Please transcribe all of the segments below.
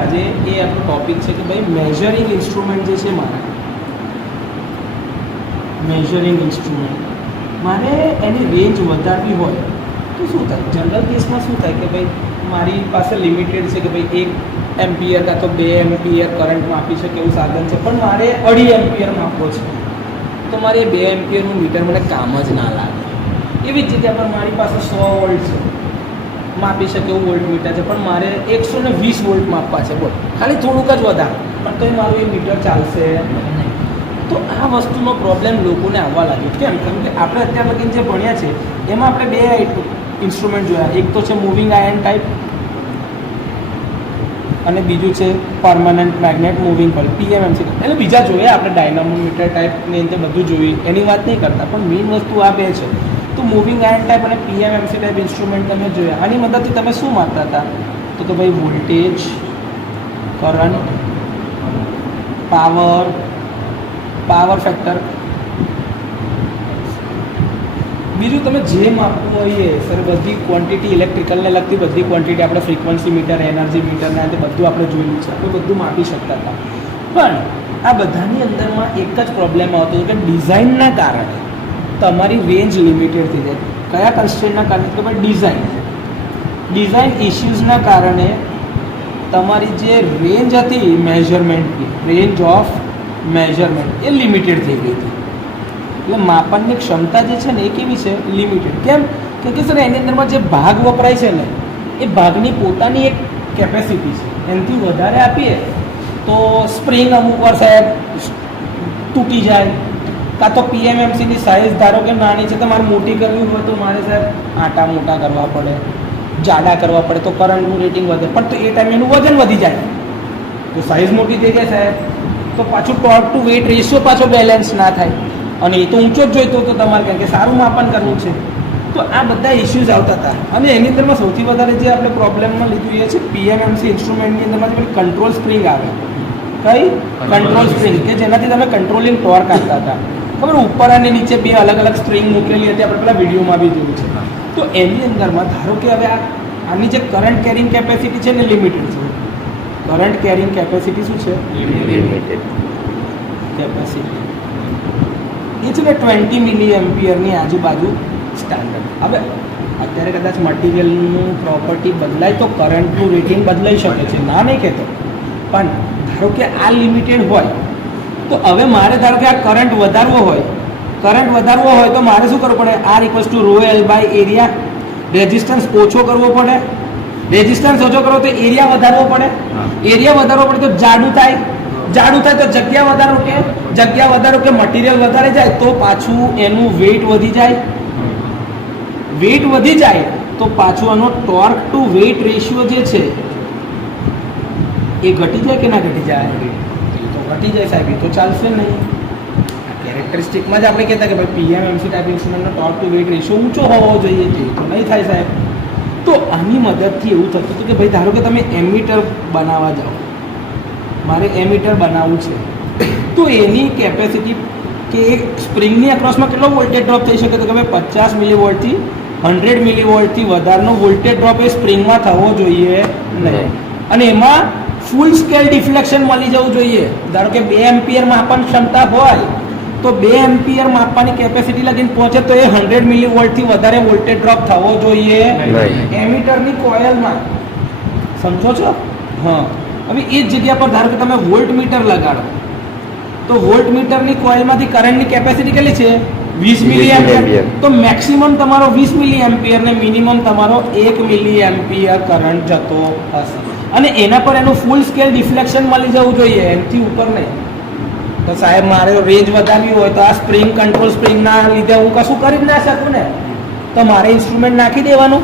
આજે એ આપણો ટોપિક છે કે ભાઈ મેઝરિંગ ઇન્સ્ટ્રુમેન્ટ જે છે મેઝરિંગ ઇન્સ્ટ્રુમેન્ટ મારે એની રેન્જ વધારવી હોય તો શું થાય? જનરલ કેસમાં શું થાય કે ભાઈ મારી પાસે લિમિટેડ છે કે ભાઈ 1 એમ્પિયર કાં તો 2 એમ્પિયર કરંટ માપી શકે એવું સાધન છે, પણ મારે 2.5 એમ્પિયર માપવો છે તો મારે 2 એમ્પિયરનું મીટર મને કામ જ ના લાગે. એવી જ જગ્યા પર મારી પાસે 100 વોલ્ટ છે, માપી શકે એવું વોલ્ટ મીટર છે, પણ મારે 120 વોલ્ટ માપવા છે. બોલ, ખાલી થોડુંક જ વધારે, પણ કંઈ મારું એ મીટર ચાલશે નહીં. તો આ વસ્તુનો પ્રોબ્લેમ લોકોને આવવા લાગ્યો. કેમ? કેમ કે આપણે અત્યાર લગીને જે ભણ્યા છે એમાં આપણે 2 ઇન્સ્ટ્રુમેન્ટ જોયા. એક તો છે મૂવિંગ આયર્ન ટાઈપ અને બીજું છે પરમાનન્ટ મેગ્નેટ મૂવિંગ પર PMMC. એટલે બીજા જોઈએ આપણે ડાયનામોમીટર ટાઈપની અંદર બધું જોયું, એની વાત નહીં કરતા, પણ મેઇન વસ્તુ આ 2 છે. તો મૂવિંગ આયર્ન ટાઈપ અને PMMC ટાઈપ ઇન્સ્ટ્રુમેન્ટ તમે જોયા. આની મદદથી તમે શું માપતા હતા? તો કે ભાઈ વોલ્ટેજ, કરંટ, પાવર ફેક્ટર, બીજું તમે જે માપવું હોય સર બધી ક્વોન્ટિટી, ઇલેક્ટ્રિકલને લગતી બધી ક્વોન્ટિટી આપણે ફ્રીક્વન્સી મીટર, એનર્જી મીટરને આ બધું આપણે જોયેલું છે. આપણે બધું માપી શકતા હતા. પણ આ બધાની અંદરમાં એક જ પ્રોબ્લેમ આવતો હતો કે ડિઝાઇનના કારણે તમારી રેન્જ લિમિટેડ થઈ જાય. કયા કન્સ્ટ્રેન્ટના કારણે? કે ભાઈ ડિઝાઇન ઇશ્યુઝના કારણે તમારી જે રેન્જ હતી મેઝરમેન્ટની, રેન્જ ઓફ મેઝરમેન્ટ એ લિમિટેડ થઈ ગઈ હતી. એટલે માપનની ક્ષમતા જે છે ને એ કેવી છે? લિમિટેડ. કેમ? કે સર એની અંદરમાં જે ભાગ વપરાય છે ને એ ભાગની પોતાની એક કેપેસિટી છે. એનાથી વધારે આપીએ તો સ્પ્રિંગ અમુક વાર સાહેબ તૂટી જાય, કાં તો PMMCની સાઇઝ ધારો કે નાની છે તો મારે મોટી કરવી હોય તો મારે સાહેબ આટા મોટા કરવા પડે, જાડા કરવા પડે, તો કરંટનું રેટિંગ વધે. પણ તો એ ટાઈમે એનું વજન વધી જાય, તો સાઇઝ મોટી થઈ જાય સાહેબ, તો પાછું ટોર્ક ટુ વેઇટ રેશિયો પાછો બેલેન્સ ના થાય. અને એ તો ઊંચો જ જોઈતો હતો તમારે, કારણ કે સારું માપન કરવું છે. તો આ બધા ઇશ્યુઝ આવતા હતા. અને એની અંદરમાં સૌથી વધારે જે આપણે પ્રોબ્લેમમાં લીધું એ છે PMMC ઇન્સ્ટ્રુમેન્ટની અંદરમાં જે કંટ્રોલ સ્પ્રિંગ આવે. કઈ? કંટ્રોલ સ્પ્રિંગ, કે જેનાથી તમે કંટ્રોલિંગ ટોર્ક આપતા હતા. ખબર, ઉપર અને નીચે 2 અલગ અલગ સ્પ્રિંગ મૂકેલી હતી, આપણે પેલા વિડીયોમાં બી જોયું છે. તો એની અંદરમાં ધારો કે હવે આની જે કરંટ કેરિંગ કેપેસિટી છે ને લિમિટેડ છે. કરંટ કેરિંગ કેપેસિટી શું છે? Limited capacity. એ છે ને 20 મિલી એમ્પિયરની આજુબાજુ સ્ટાન્ડર્ડ. હવે અત્યારે કદાચ મટીરિયલનું પ્રોપર્ટી બદલાય તો કરંટનું રેટિંગ બદલાઈ શકે છે, ના નહીં કહેતો. પણ ધારો કે આ લિમિટેડ હોય તો હવે મારે ધારો કે આ કરંટ વધારવો હોય તો મારે શું કરવું પડે? R = ρl/એરિયા. રેઝિસ્ટન્સ ઓછો કરવો પડે. રેઝિસ્ટન્સ ઓછો કરવો તો એરિયા વધારવો પડે. એરિયા વધારવો પડે તો જાડું થાય તો જગ્યા વધારો કે મટીરિયલ વધારે જાય તો પાછું એનું વેઇટ વધી જાય તો પાછું એનો ટોર્ક ટુ વેઇટ રેશિયો જે છે એ ઘટી જાય કે ના ઘટી જાય? તો ઘટી જાય સાહેબ, એ તો ચાલશે નહીં. કેરેક્ટરિસ્ટિકમાં જ આપણે કહેતા કે ભાઈ PMMC ટાઈપ ઇન્સ્ટ્રુમેન્ટનો ટોર્ક ટુ વેઇટ રેશિયો ઊંચો હોવો જોઈએ, તે તો નહીં થાય સાહેબ. તો આની મદદથી એવું થતું હતું કે ભાઈ ધારો કે તમે એમીટર બનાવવા જાઓ, મારે એમીટર બનાવવું છે, તો એની કેપેસિટી કે સ્પ્રિંગની અક્રોસમાં કેટલો વોલ્ટેજ ડ્રોપ થઈ શકે? તો કે ભાઈ 50 મિલીવોલ્ટથી 100 મિલીવોલ્ટથી વધારનો વોલ્ટેજ ડ્રોપ એ સ્પ્રિંગમાં થવો જોઈએ નહીં. અને એમાં ફૂલ સ્કેલ ડિફ્લેક્શન મળી જવું જોઈએ. ધારો કે 2 એમ્પિયર માપન ક્ષમતા હોય તો 2 એમ્પિયર માપવાની કેપેસિટી લગીને પહોંચે તો એ 100 મિલીવોલ્ટથી વધારે વોલ્ટેજ ડ્રોપ થવો જોઈએ એમીટરની કોઇલમાં. સમજો છો? હા. હવે એ જ જગ્યા પર ધારો કે તમે વોલ્ટ મીટર લગાડો તો વોલ્ટ મીટરની કોઇલમાંથી કરંટની કેપેસિટી કેટલી છે? 20 મિલી એમ્પિયર. તો મેક્સિમમ તમારો 20 મિલી એમ્પિયર ને મિનિમમ તમારો 1 મિલી એમ્પિયર કરંટ જતો હશે. અને એના પર એનું ફૂલ સ્કેલ ડિફ્લેક્શન મળી જવું જોઈએ, એનાથી ઉપર નહીં. તો સાહેબ મારે રેન્જ વધારવી હોય તો આ સ્પ્રિંગ, કંટ્રોલ સ્પ્રિંગના લીધે હું કશું કરી જ ના શકું ને. તો મારે ઇન્સ્ટ્રુમેન્ટ નાખી દેવાનું,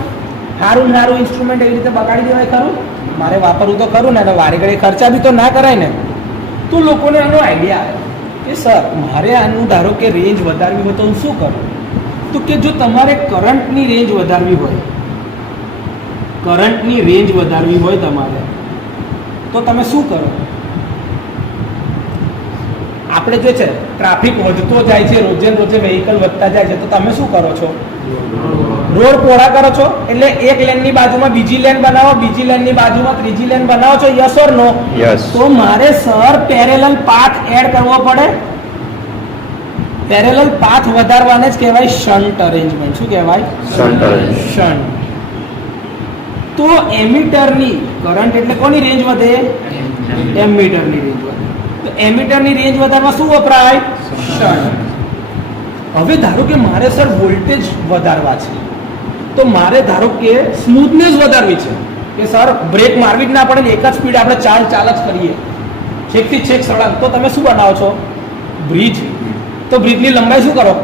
સારું ઇન્સ્ટ્રુમેન્ટ એવી રીતે બગાડી દેવાય ખરું? મારે વાપરવું તો ખરું ને, વારે ઘડી ખર્ચા બી તો ના કરાય ને. તો લોકોને આનો આઈડિયા આવે કે સર મારે આનું ધારો કે રેન્જ વધારવી હોય તો હું શું કરું? તો કે જો તમારે કરંટની રેન્જ વધારવી હોય તમારે, તો તમે શું કરો? આપણે જે છે ટ્રાફિક વધતો જાય છે, રોજે વેહિકલ વધતા જાય છે, તો તમે શું કરો છો? રોડ પહોળા કરો છો એટલે એક લેનની બાજુમાં બીજી લેન બનાવો, બીજી લેનની બાજુમાં ત્રીજી લેન બનાવો છો, યસ ઓર નો? યસ. તો મારે સર પેરેલલ પાથ એડ કરવો પડે. પેરેલલ પાથ વધારવાને જ કહેવાય શન્ટ અરેન્જમેન્ટ. શું કહેવાય? Shunt arrangement. શન્ટ. તો એમીટરની કરંટ એટલે કોની રેન્જ વધે? એમીટરની રેન્જ વધે. તો એમીટરની રેન્જ વધારવા શું વપરાય? શન્ટ. હવે ધારો કે મારે સર વોલ્ટેજ વધારવા છે, તો મારે ધારો કે સ્મૂથનેસ વધારવી છે કે સર બ્રેક મારવી જ ના પડે ને એક જ સ્પીડ આપણે ચાલ જ કરીએ, છેકથી છેક સળંગ, તો તમે શું બનાવો છો? બ્રિજ. તો બ્રિજની લંબાઈ શું કરો?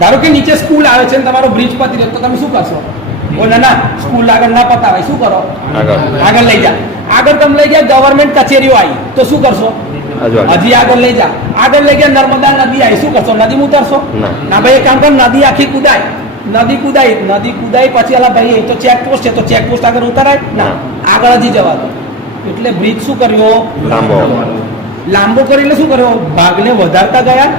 ધારો કે નીચે સ્કૂલ આવે છે ને તમારો બ્રિજ પતી રહ્યો, તો તમે શું કરશો? ઓ ના સ્કૂલ આગળ ના પતાવાય, શું કરો? આગળ લઈ જા. આગળ તમે લઈ ગયા ગવર્મેન્ટ કચેરીઓ આવી, તો શું કરશો? હજી આગળ લઈ જા. આગળ લઈ ગયા નર્મદા નદી આવી, શું કરશો? નદીમાં ઉતરશો? ના ભાઈ, એક કામ કર, નદી આખી કુદાય. નદી કુદાઈ પછી અલા ભાઈ એ તો ચેકપોસ્ટ છે, તો ચેકપોસ્ટ આગળ ઉતરાય ના, આગળ હજી જવા દો. એટલે બ્રિજ શું કર્યો? લાંબો કરીને શું કર્યો? ભાગને વધારતા ગયા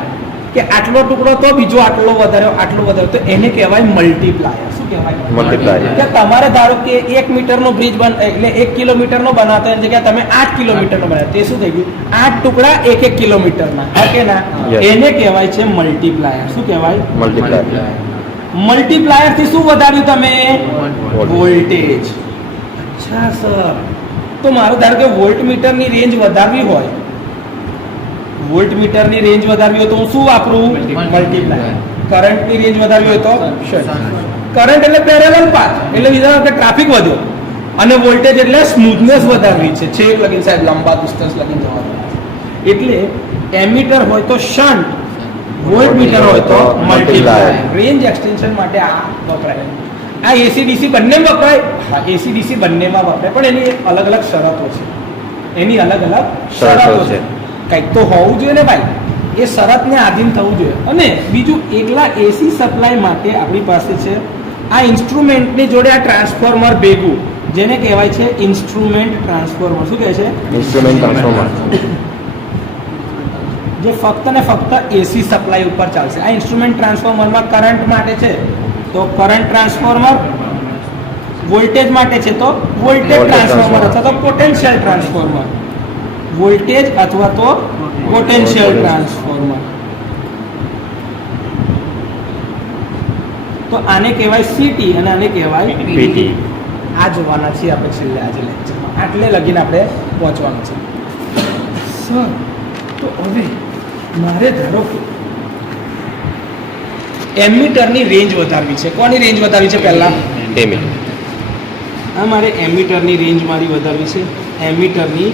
કે આટલો ટુકડો તો બીજો આટલો વધાર્યો, તો એને કહેવાય મલ્ટીપ્લાયર. શું કહેવાય? મલ્ટીપ્લાયર. કે તમારે ધારો કે 1 મીટરનો બ્રિજ એટલે 1 કિલોમીટરનો બનાવતો એની જગ્યાએ તમે 8 કિલોમીટરનો બનાવ્યો, તે શું થઈ ગયું? 8 ટુકડા 1 કિલોમીટરના. ઓકે ના? એને કહેવાય છે મલ્ટીપ્લાયર. શું કહેવાય? મલ્ટીપ્લાયર. મલ્ટીપ્લાયર થી શું વધાર્યું તમે? વોલ્ટેજ. અચ્છા સર, તો મારું ધારો કે વોલ્ટમીટરની રેન્જ વધારવી હોય, વોલ્ટમીટરની રેન્જ વધારવી હોય તો હું શું વાપરું? મલ્ટીપ્લાયર. કરંટની રેન્જ વધારવી હોય તો કરંટ એટલે પેરેલલ પાથ, એટલે બીજા કે ટ્રાફિક વધ્યો, અને વોલ્ટેજ એટલે સ્મૂથનેસ વધારવી છે, છેક લગીન સાહેબ લંબા ડિસ્ટન્સ લગીન જવાનું. એટલે એમીટર હોય તો શન્ટ, વોલ્ટમીટર હોય તો મલ્ટીપ્લાયર. રેન્જ એક્સટેન્શન માટે આ વપરાય. આ એસીડીસી બંનેમાં વપરાય. હા, એસીડીસી બંનેમાં વપરાય, પણ એની અલગ અલગ શરતો છે. કંઈક તો હોવું જોઈએ ને ભાઈ, એ શરતને આધીન થવું જોઈએ. અને બીજું એકલા એસી સપ્લાય માટે આપણી પાસે છે આ ઇન્સ્ટ્રુમેન્ટની જોડે આ ટ્રાન્સફોર્મર ભેગું, જેને કહેવાય છે ઇન્સ્ટ્રુમેન્ટ ટ્રાન્સફોર્મર. શું કહે છે? Instrument transformer. જે ફક્ત ને ફક્ત એસી સપ્લાય ઉપર ચાલશે. આ ઇન્સ્ટ્રુમેન્ટ ટ્રાન્સફોર્મરમાં કરંટ માટે છે તો કરંટ ટ્રાન્સફોર્મર, વોલ્ટેજ માટે છે તો વોલ્ટેજ ટ્રાન્સફોર્મર અથવા તો પોટેન્શિયલ ટ્રાન્સફોર્મર. વોલ્ટેજ અથવા તો પોટેન્શિયલ ટ્રાન્સફોર્મર. તો આને કહેવાય સીટી અને આને કહેવાય પીટી. આ જોવાના છીએ આપણે છેલ્લે આજે લેક્ચરમાં. આટલે લગીને આપણે પહોંચવાનું છે. સર, તો હવે મારે ધારો કે એમીટરની રેન્જ વધારવી છે. કોની રેન્જ વધારવી છે? પહેલા આ મારે એમીટરની રેન્જ મારી વધારવી છે. એમીટરની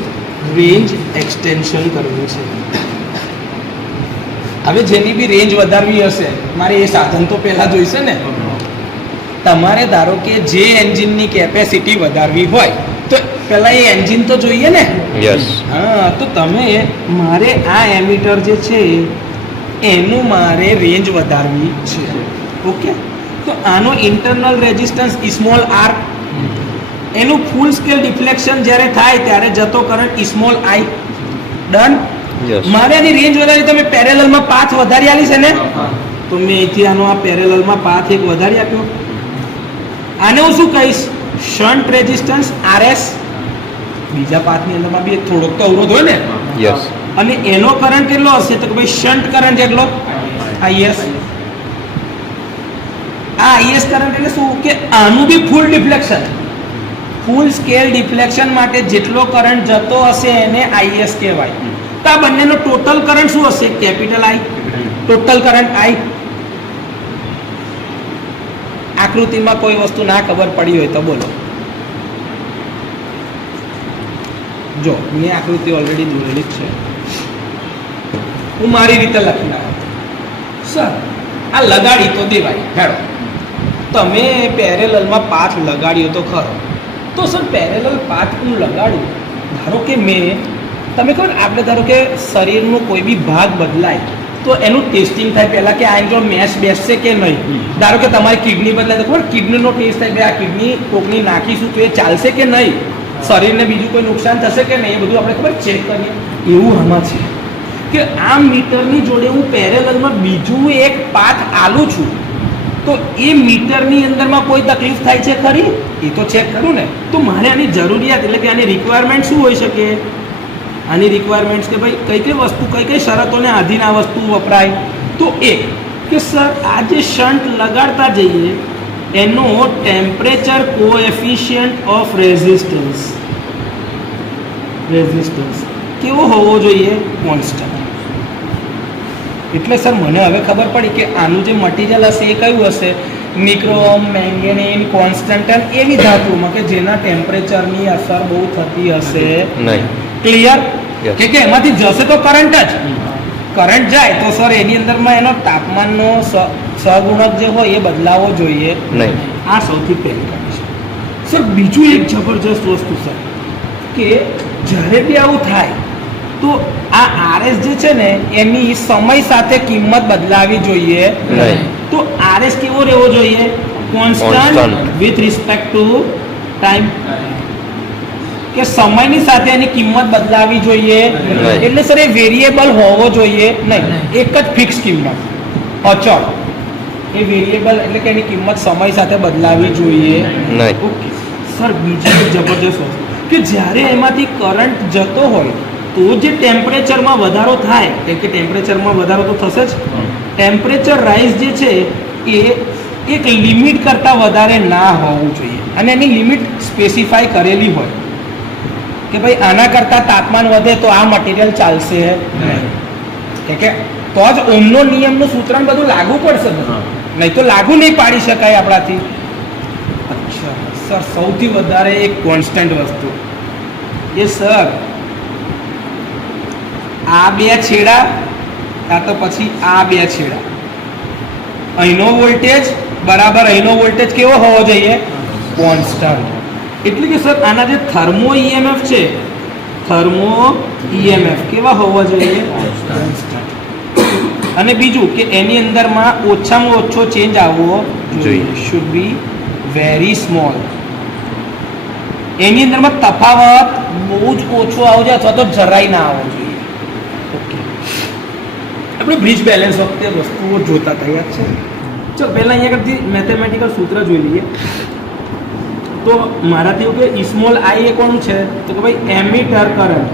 રેન્જ એક્સટેન્શન કરવું છે. હવે જેની બી રેન્જ વધારવી હશે મારે એ સાધન તો પહેલા જોઈશે ને. તમારે ધારો કે જે એન્જિનની કેપેસિટી વધારવી હોય તો પહેલા એ એન્જિન તો જોઈએ ને. હા, તો તમે મારે આ એમીટર જે છે એનું મારે રેન્જ વધારવી છે. ઓકે, તો આનો ઇન્ટરનલ રેઝિસ્ટન્સ સ્મોલ આર, એનું ફૂલ સ્કેલ ડિફ્લેક્શન જ્યારે થાય ત્યારે જતો કરંટ સ્મોલ આઈ. ડન. મારે આની રેન્જ વધારી, તમે પેરેલલમાં પાથ વધારી આલી છે ને, તો મેં અહીંથી આનો આ પેરેલલમાં પાથ એક વધારી આપ્યો. આને હું શું કહીશ? Shunt resistance RS. બીજા પાથની અંદરમાં બી થોડોક તો અવરોધ હોય ને. અને એનો કરંટ કેટલો હશે? તો કે ભાઈ શન્ટ કરંટ એટલો આઈએસ. આ આઈએસ કરંટ એટલે શું? કે આનું બી ફૂલ ડિફ્લેક્શન, ફૂલ સ્કેલ ડિફ્લેક્શન માટે જેટલો કરંટ જતો હશે એને આઈએસ કહેવાય. તો આ બંનેનો ટોટલ કરંટ શું હશે? કેપિટલ આઈ. ટોટલ કરંટ આઈ. આકૃતિમાં કોઈ વસ્તુ ના ખબર પડી હોય તો બોલો. જો મેં આકૃતિ ઓલરેડી દોરેલી જ છે, હું મારી રીતે લખી નાખું. સર, આ લગાડી તો દેવાય, હેડો તમે પેરેલલમાં પાથ લગાડ્યો તો ખરો. તો સર પેરેલલ પાથ હું લગાડું, ધારો કે મેં, તમે ખબર આપણે ધારો કે શરીરનો કોઈ બી ભાગ બદલાય તો એનું ટેસ્ટિંગ થાય પહેલાં કે આ જો મેશ બેસશે કે નહીં. ધારો કે તમારી કિડની બદલાય તો ખબર કિડનીનો ટેસ્ટ થાય કે આ કિડની કોકની નાખીશું તો એ ચાલશે કે નહીં, શરીરને બીજું કોઈ નુકસાન થશે કે નહીં, એ બધું આપણે ખબર ચેક કરીએ. એવું આમાં છે કે આ મીટરની જોડે હું પેરેલલમાં બીજું એક પાથ આલું છું તો એ મીટરની અંદરમાં કોઈ તકલીફ થાય છે ખરી? એ તો ચેક કરું ને. તો મારે આની જરૂરિયાત એટલે કે આની રિક્વાયરમેન્ટ શું હોઈ શકે? આની રિક્વાયરમેન્ટ્સ કે ભાઈ કઈ કઈ વસ્તુ કઈ કઈ શરતોને આધીન આ વસ્તુ વપરાય. તો એક કે સર આ જે શન્ટ લગાડતા જઈએ એનો ટેમ્પરેચર કોએફિશિયન્ટ ઓફ રેઝિસ્ટન્સ કેવો હોવો જોઈએ? કોન્સ્ટન્ટ. એટલે સર મને હવે ખબર પડી કે આનું જે મટીરિયલ હશે એ કયું હશે? નિક્રોમ, મેંગેનીઝ, કોન્સ્ટન્ટન એવી ધાતુમાં કે જેના ટેમ્પરેચરની અસર બહુ થતી હશે નહીં. ક્લિયર? કે એમાંથી જશે તો કરંટ જ. કરંટ જાય તો સર એની અંદરમાં એનો તાપમાનનો સહગુણક જે હોય એ બદલાવો જોઈએ નહીં. આ સૌથી પહેલી કન્ડિશન. સર બીજું એક જબરજસ્ત વસ્તુ સર કે જ્યારે બી આવું થાય તો આ આરએસ જે છે ને એની સમય સાથે કિંમત બદલાવી જોઈએ નહીં. તો આરએસ કેવો રહેવો જોઈએ? Constant with respect to time. કે સમયની સાથે એની કિંમત બદલાવી જોઈએ એટલે સર એ વેરિયેબલ હોવો જોઈએ નહીં. એક જ ફિક્સ કિંમત અચળ. એ વેરિયેબલ એટલે કે એની કિંમત સમય સાથે બદલાવી જોઈએ નહીં. ઓકે સર બીજી એક જબરજસ્ત વસ્તુ કે જ્યારે એમાંથી કરંટ જતો હોય તો જે ટેમ્પરેચરમાં વધારો થાય કે ટેમ્પરેચરમાં વધારો તો થશે જ. ટેમ્પરેચર રાઇઝ જે છે એ એક લિમિટ કરતાં વધારે ના હોવું જોઈએ અને એની લિમિટ સ્પેસિફાઈ કરેલી હોય કે ભાઈ આના કરતાં તાપમાન વધે તો આ મટીરિયલ ચાલશે નહીં. કે તો જ ઓહમનો નિયમનું સૂત્ર બધું લાગુ પડશે, નહીં તો લાગુ નહીં પાડી શકાય આપણાથી. અચ્છા સર સૌથી વધારે એક કોન્સ્ટન્ટ વસ્તુ એ સર આ બે છેડા કાં તો પછી આ બે છેડા અહીંનો વોલ્ટેજ બરાબર અહીંનો વોલ્ટેજ કેવો હોવો જોઈએ? કોન્સ્ટન્ટ. એટલે કે સર આના જે થર્મો ઈએમએફ છે થર્મો ઈએમએફ કેવા હોવા જોઈએ? કોન્સ્ટન્ટ. અને બીજું કે એની અંદરમાં ઓછામાં ઓછો ચેન્જ આવવો જોઈએ. Should be very small. એની અંદરમાં તફાવત બહુ જ ઓછો આવવો જોઈએ અથવા તો જરાય ના આવવો જોઈએ. ઓકે આપણે બ્રિજ બેલેન્સ વખતે વસ્તુઓ જોતા હતા યાદ છે? ચાલો પહેલાં અહીંયા આગળથી મેથેમેટિકલ સૂત્ર જોઈ લઈએ. તો મારાથી એવું કે સ્મોલ આઈ એ કોનું છે? તો કે ભાઈ એમીટર કરંટ.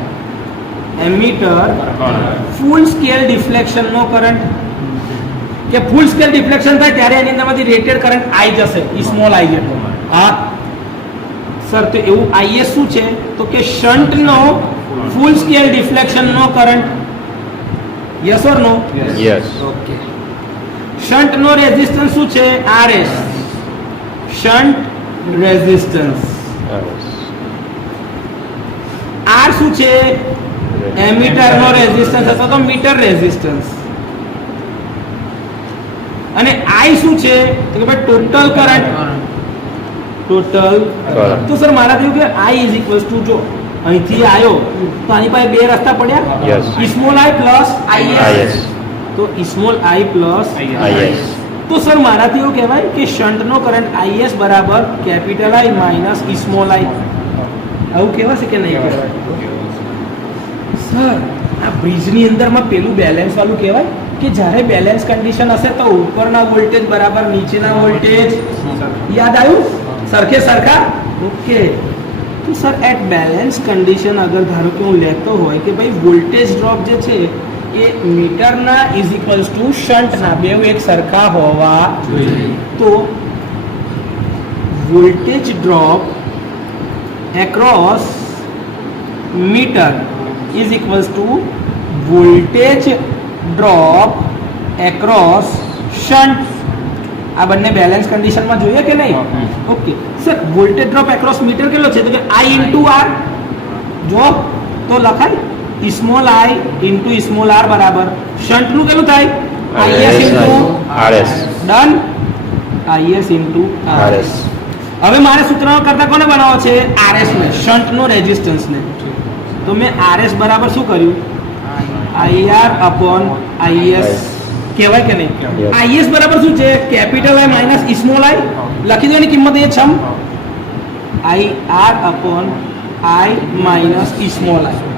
એમીટર ફૂલ સ્કેલ ડિફ્લેક્શનનો કરંટ કે ફૂલ સ્કેલ ડિફ્લેક્શન થાય ત્યારે એની અંદરમાંથી રેટેડ કરંટ આઈ જશે સ્મોલ આઈ જેટલો. હા સર તો એવું આઈએસ શું છે? તો કે શન્ટનો ફૂલ સ્કેલ ડિફ્લેક્શનનો current. Yes or no? Yes. Okay. શન્ટનો રેઝિસ્ટન્સ શું છે? આરએસ. Shunt resistance. આર શું છે? એમીટરનો રેઝિસ્ટન્સ અથવા તો મીટર રેઝિસ્ટન્સ. અને આઈ શું છે? તો કે ભાઈ ટોટલ કરંટ. ટોટલ. તો સર મારા થયું કે આઈ ઇઝ ઇક્વલ્સ ટુ જો અહીંથી આવ્યો તો આની પાસે બે રસ્તા પડ્યા. સ્મોલ આઈ પ્લસ આઈએસ. તો સ્મોલ આઈ પ્લસ આઈએસ. તો સર મારાથી એવું કહેવાય કે શન્ટનો કરંટ આઈએસ બરાબર કેપિટલ આઈ માઇનસ સ્મોલ આઈ. આવું કહેવાશે કે નહીં કહેવાય? સર આ બ્રિજની અંદરમાં પેલું બેલેન્સ વાળું કહેવાય કે જ્યારે બેલેન્સ કન્ડિશન હશે તો ઉપરના વોલ્ટેજ બરાબર નીચેના વોલ્ટેજ. યાદ આવ્યું? સરખે સરખા. ઓકે. તો સર એટ બેલેન્સ કન્ડિશન અગર ધારો કે હું લેતો હોય કે ભાઈ વોલ્ટેજ ડ્રોપ જે છે એ મીટરના ઇઝ ઇક્વલ્સ ટુ શન્ટના બેવ એક સરખા હોવા જોઈએ. તો voltage drop across meter is equals to voltage drop across shunt. આ બંને બેલેન્સ કન્ડિશનમાં જોઈએ કે નહીં? Okay sir voltage drop across meter કેટલો છે? તો કે આઈ ઇન્ટુ આર. જો તો લખાય small I into small R બરાબર શન્ટનું કેટલું થાય? IS into RS. Done. IS into RS. હવે મારે સૂત્ર કરતા કોને બનાવવો છે? આરએસ ને, શન્ટનો રેઝિસ્ટન્સ ને. તો મેં આરએસ બરાબર શું કર્યું? આઈઆર અપોન આઈએસ કહેવાય કે નહીં? આઈએસ બરાબર શું છે? Capital I minus small I. લખી દો એની કિંમત એ છમ I R upon I minus small I.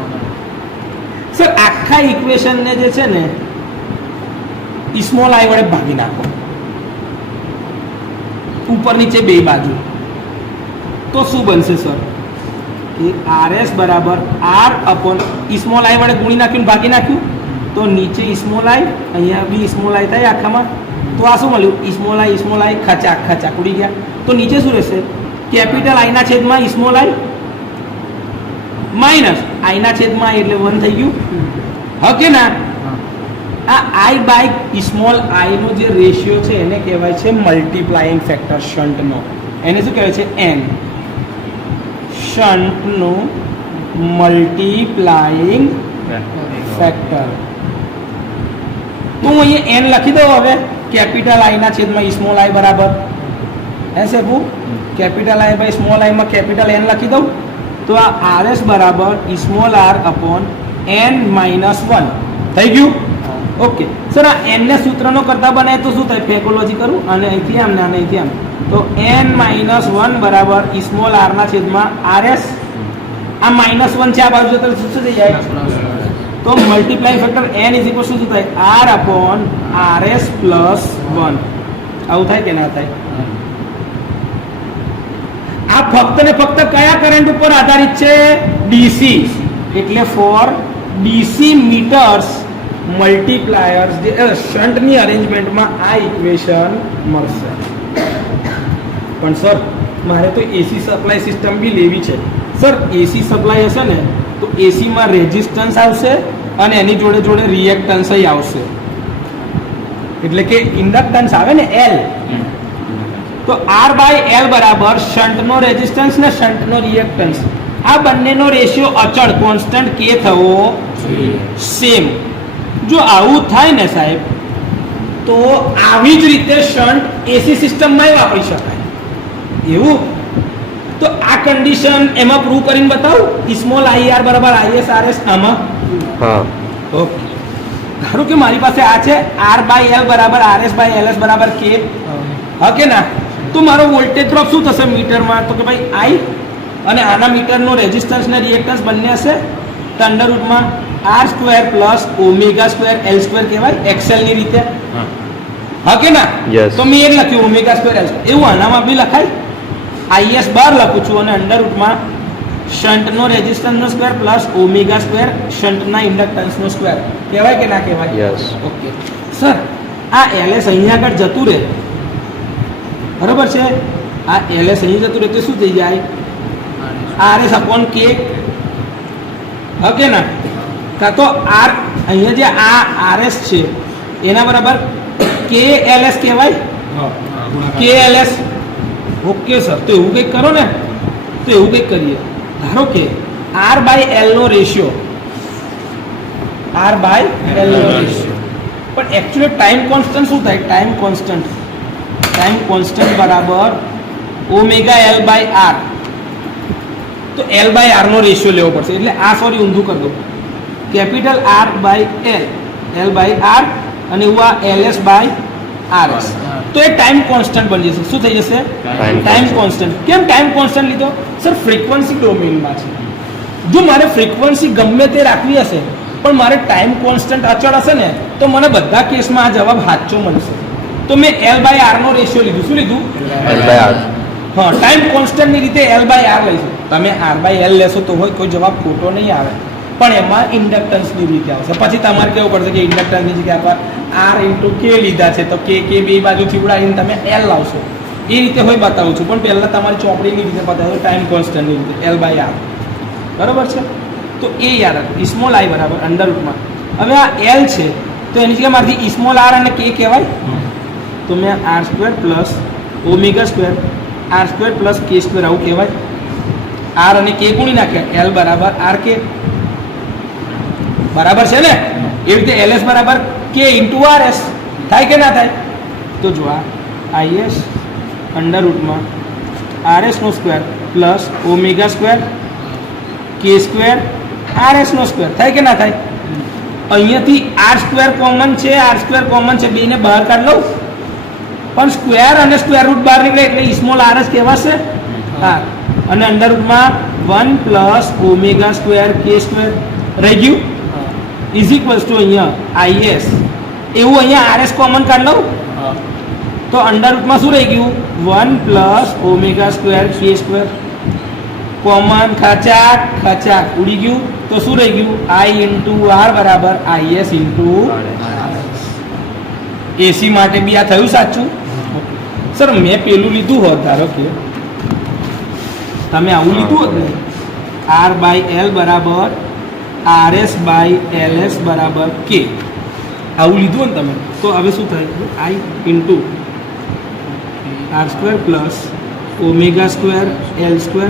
Sir આખા ઇક્વેશનને જે છે ને સ્મોલ આઈ વડે ભાગી નાખો. ઉપર નીચે બે બાજુ, તો શું બનશે સર? કે RS બરાબર R અપોન સ્મોલ આઈ વડે ગુણી નાખ્યું, ભાગી નાખ્યું, તો નીચે સ્મોલ આઈ, અહીંયા બી સ્મોલ આઈ થાય આખામાં. તો આ શું મળ્યું? સ્મોલ આઈ ખચાક ઉડી ગયા. તો નીચે શું રહેશે? કેપિટલ આઈના છેદમાં સ્મોલ આઈ માઇનસ આઈના છેદમાં આઈ, એટલે 1 થઈ ગયું. હકે ના? આ આઈ બાય સ્મોલ આઈ નો જે રેશિયો છે એને કહેવાય છે મલ્ટીપ્લાઇંગ ફેક્ટર શન્ટનો. એને શું કહેવાય છે? n. શન્ટનું મલ્ટીપ્લાઇંગ ફેક્ટર. તો હું અહીંયા n લખી દઉં. હવે કેપિટલ આઈ ના છેદમાં સ્મોલ આઈ બરાબર એસે હું કેપિટલ આઈ બાય સ્મોલ આઈ માં કેપિટલ n લખી દઉં. તો આ RS બરાબર small r upon n minus 1 થઈ ગયું. ઓકે સર, આ n ને સૂત્રનો કરતા બનાય તો શું થાય? ફેકોલોજી કરું અને અહીંથી આમ ને અહીંથી આમ, તો n માઇનસ 1 બરાબર સ્મોલ r ના છેદમાં RS. આ માઇનસ 1 છે આ બાજુ, તો શું થઈ જાય? તો multiplying factor n is equal શું થાય? r upon RS plus 1. આવું થાય કે ના થાય? આ ફક્ત ને ફક્ત કયા કરંટ ઉપર આધારિત છે? DC. એટલે ફોર DC મીટર્સ મલ્ટીપ્લાયર્સ જે શન્ટની અરેન્જમેન્ટમાં આ ઇક્વેશન મળશે. પણ સર મારે તો એસી સપ્લાય સિસ્ટમ બી લેવી છે. સર એસી સપ્લાય હશે ને તો એસીમાં રેઝિસ્ટન્સ આવશે અને એની જોડે જોડે રિએક્ટન્સ આવશે. એટલે કે ઇન્ડક્ટન્સ આવે ને L, તો R બાય L બરાબર શન્ટનો રેઝિસ્ટન્સ ને શન્ટનો રિએક્ટન્સ, આ બંનેનો રેશિયો અચળ કોન્સ્ટન્ટ K થવો સેમ. જો આવું થાય ને સાહેબ, તો આવી જ રીતે શન્ટ એસી સિસ્ટમમાં વાપરી શકાય. એવું તો આ કન્ડિશન એમાં પ્રૂવ કરીને બતાવું. સ્મોલ IR બરાબર IS RS આમાં. ઓકે, ધારો કે મારી પાસે આ છે R બાય L બરાબર RS બાય LS બરાબર K. ઓકે ના? તો મારો વોલ્ટેજ ડ્રોપ શું થશે મીટરમાં? તો કે ભાઈ I, અને આના મીટરનો રેઝિસ્ટન્સ ને રિએક્ટન્સ બંને હશે તો અંડર રૂટમાં R square plus omega square L square કહેવાય એક્સેલ ની રીતે. હા કે ના? તો મેં એ લખ્યું ઓમેગા સ્ક્વેર L સ્ક્વેર. એવું આનામાં બી લખાય. IS બાર લખું છું અને અંડર રૂટમાં શન્ટનો રેઝિસ્ટન્સનો સ્ક્વેર પ્લસ ઓમેગા સ્ક્વેર શન્ટના ઇન્ડક્ટન્સનો સ્ક્વેર કહેવાય કે ના કહેવાય? ઓકે સર, આ LS અહીંયા આગળ જતું રહે, બરોબર છે? આ LS અહીં જતું રહે તો શું થઈ જાય? RS upon K. ઓકે ના? કાં તો R અહીંયા જે આ RS છે એના બરાબર KLS કહેવાય, KLS. ઓકે સર, તો એવું કંઈક કરો ને, તો એવું કંઈક કરીએ. ધારો કે R બાય L નો રેશિયો, R બાય L નો રેશિયો, પણ એકચ્યુઅલી ટાઈમ કોન્સ્ટન્ટ શું થાય? ટાઈમ કોન્સ્ટન્ટ બરાબર ઓમેગા L બાય R. તો L બાય R નો રેશિયો લેવો પડશે. એટલે આ સોરી ઊંધું કરી દો. Capital R by L by R અને એવું આ LS બાય RS. તો એ ટાઈમ કોન્સ્ટન્ટ બની જશે. શું થઈ જશે? Time constant. કેમ ટાઈમ કોન્સ્ટન્ટ લીધો? સર ફ્રીક્વન્સી ડોમેનમાં છે. જો મારે ફ્રીક્વન્સી ગમે તે રાખવી હશે પણ મારે ટાઈમ કોન્સ્ટન્ટ અચળ હશે ને, તો મને બધા કેસમાં આ જવાબ સાચો મળશે. તો મેં L બાય R નો રેશિયો લીધું. શું લીધું? L by R. હા, ટાઈમ કોન્સ્ટન્ટની રીતે L બાય R લઈશું. તમે R બાય L લેશો તો હોય કોઈ જવાબ ખોટો નહીં આવે, પણ એમાં ઇન્ડક્ટન્સની રીતે આવશે. પછી તમારે કેવું પડશે કે ઇન્ડક્ટન્સની જગ્યાએ પર R ઇન્ટુ K લીધા છે તો K બે બાજુથી ઉડાડીને તમે L લાવશો. એ રીતે હોય બતાવું છું, પણ પહેલાં તમારી ચોપડીની રીતે બતાવો ટાઈમ કોન્સ્ટન્ટની રીતે L બાય R. બરાબર છે? તો એ યાદ રાખો. સ્મોલ આઈ બરાબર અંડર રૂટમાં. હવે આ L છે તો એની જગ્યાએ મારથી સ્મોલ R અને K કહેવાય. તો મેં R square plus omega square R square plus K square આવું કહેવાય. R અને K ગુણી નાખ્યા, L બરાબર RK. બરાબર છે ને? એ રીતે LS બરાબર K ઇન્ટુ RS થાય કે ના થાય? તો જો આ IS અંડર રૂટમાં RS નો square plus omega square K square RS નો સ્ક્વેર થાય કે ના થાય? અહીંયાથી R સ્ક્વેર કોમન છે, R સ્ક્વેર કોમન છે, બેને બહાર કાઢ લઉં, પણ સ્ક્વેર અને સ્ક્વેર રૂટ બહાર નીકળે એટલે સ્મોલ RS કહેવાશે. હા, અને અંડર રૂટમાં 1 plus omega square K square રહી ગયું ઇઝ ઇક્વલ્સ ટુ અહીંયા IS. એવું અહીંયા RS કોમન કાઢ લઉં તો તો અંડરરૂટમાં શું રહી ગયું 1 plus omega square K square common ખચાક ખચાક ઉડી ગયું તો શું રહી ગયું I ઇન્ટુ આર બરાબર IS ઇન્ટુ એસી માટે બી આ થયું સાચું સર મેં પેલું લીધું હોત ધારો કે તમે આવું લીધું હોત ને R બાય L બરાબર RS બાય LS બરાબર K આવું લીધું ને તમે તો હવે શું થાય I into R square plus omega square L square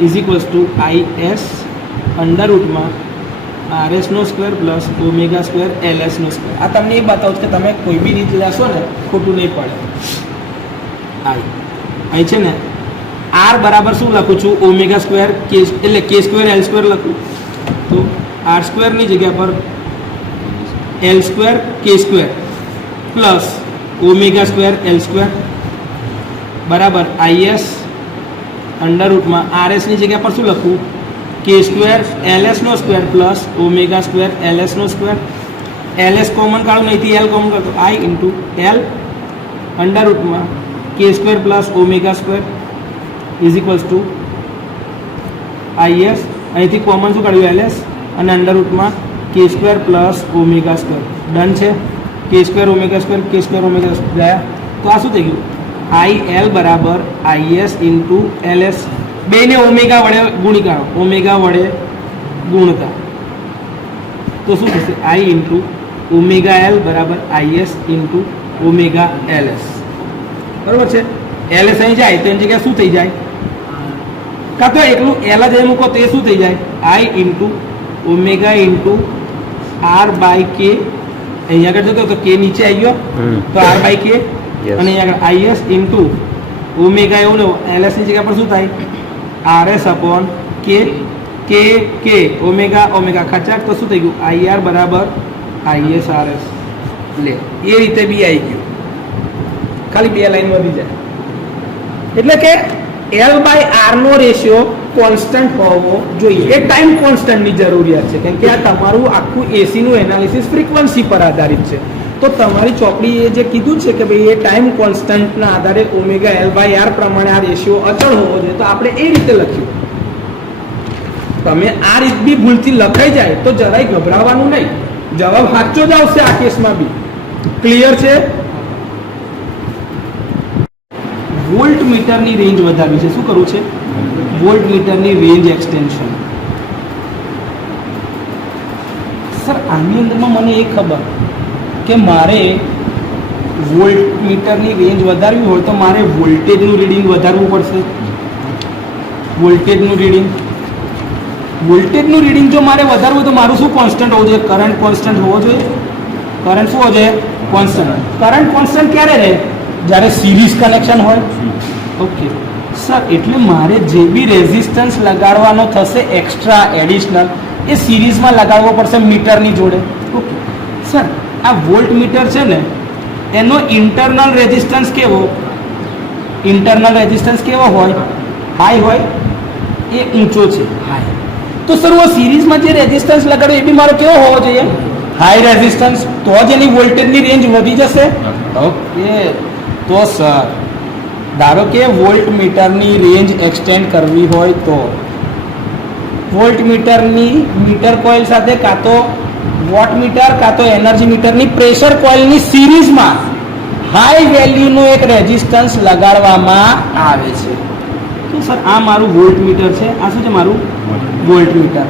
is equals to IS અંડરરૂટમાં RS નો square plus omega square LS નો સ્ક્વેર આ તમને એ બતાવું કે તમે કોઈ બી રીત લેશો ને ખોટું નહીં પડે I છે ને R બરાબર શું લખું છું ઓમેગા સ્ક્વેર કે એટલે કે સ્ક્વેર એલ સ્ક્વેર લખું તો આર સ્ક્વેરની જગ્યા પર L square K square plus omega square L square બરાબર IS અંડરરૂટમાં RSની જગ્યા પર શું લખું કે સ્ક્વેર LS નો square plus omega square LS નો સ્ક્વેર LS કોમન કાઢું નહીં L કોમન કાઢું I ઇન્ટુ L અંડરરૂટમાં K square plus omega square is equals to IS અહીંથી કોમન શું કાઢ્યું LS અને અંડરરૂટમાં K square plus omega square done છે કે સ્ક્વેર ઓમેગા ગયા તો આ શું થઈ ગયું IL બરાબર IS ઇન્ટુ LS બેને ઓમેગા વડે ગુણી કાઢો ઓમેગા વડે ગુણતા તો શું થશે I ઇન્ટુ ઓમેગા L બરાબર IS ઇન્ટુ ઓમેગા LS બરાબર છે LS અહીં જાય તો એની જગ્યાએ શું થઈ જાય કાં તો એકલું L જ અહીં મૂકો તો એ શું થઈ જાય I into omega into R by K અહીંયા આગળ જતો તો K નીચે આવી ગયો તો R બાય K અને અહીંયા આગળ IS ઇન્ટુ ઓમેગા એવું ને LS ની જગ્યા પર શું થાય RS upon K omega omega ખચાક તો શું થઈ ગયું IR બરાબર IS RS લે એ રીતે બી આવી ગયું ખાલી બે લાઈન વધી જાય એટલે કે L બાય R નો રેશિયો કોન્સ્ટન્ટ હોવો જોઈએ એ ટાઈમ કોન્સ્ટન્ટની જરૂરિયાત છે કેમ કે આ તમારું આખું એસી નું એનાલિસિસ ફ્રીક્વન્સી પર આધારિત છે તો તમારી ચોપડી એ જે કીધું છે કે ભાઈ એ ટાઈમ કોન્સ્ટન્ટના આધારે ઓમેગા L બાય R પ્રમાણે આ રેશિયો અચળ હોવો જોઈએ તો આપણે એ રીતે લખ્યું તમે આ રીત બી ભૂલથી લખાઈ જાય તો જરાય ગભરાવાનું નહીં જવાબ સાચો જ આવશે આ કેસમાં બી ક્લિયર છે વોલ્ટ મીટરની રેન્જ વધારવી છે શું કરવું છે વોલ્ટ મીટરની રેન્જ એક્સટેન્શન સર આની અંદરમાં મને એ ખબર કે મારે વોલ્ટ મીટરની રેન્જ વધારવી હોય તો મારે વોલ્ટેજનું રીડિંગ વધારવું પડશે વોલ્ટેજનું રીડિંગ જો મારે વધારવું હોય તો મારું શું કોન્સ્ટન્ટ હોવું જોઈએ કરંટ કોન્સ્ટન્ટ હોવો જોઈએ કરંટ શું હોવો જોઈએ કોન્સ્ટન્ટ કરંટ કોન્સ્ટન્ટ ક્યારે રહે જ્યારે સિરીઝ કનેક્શન હોય ઓકે સર એટલે મારે જે બી રેઝિસ્ટન્સ લગાડવાનો થશે એક્સ્ટ્રા એડિશનલ એ સિરીઝમાં લગાડવો પડશે મીટરની જોડે ઓકે સર આ વોલ્ટ મીટર છે ને એનો ઇન્ટરનલ રેઝિસ્ટન્સ કેવો હોય હાઈ હોય એ ઊંચો છે હાઈ તો સર હું સિરીઝમાં જે રેઝિસ્ટન્સ લગાડ્યો એ બી મારો કેવો હોવો જોઈએ હાઈ રેઝિસ્ટન્સ તો જ એની વોલ્ટેજની રેન્જ વધી જશે ઓકે તો સર ધારો કે વોલ્ટ મીટરની રેન્જ એક્સટેન્ડ કરવી હોય તો વોલ્ટ મીટરની મીટર કોઇલ સાથે કાં તો વોટ મીટર કાં તો એનર્જી મીટરની પ્રેશર કોઇલની સિરીઝમાં હાઈ વેલ્યુનો એક રેઝિસ્ટન્સ લગાડવામાં આવે છે તો સર આ મારું વોલ્ટ મીટર છે આ શું છે મારું વોલ્ટ મીટર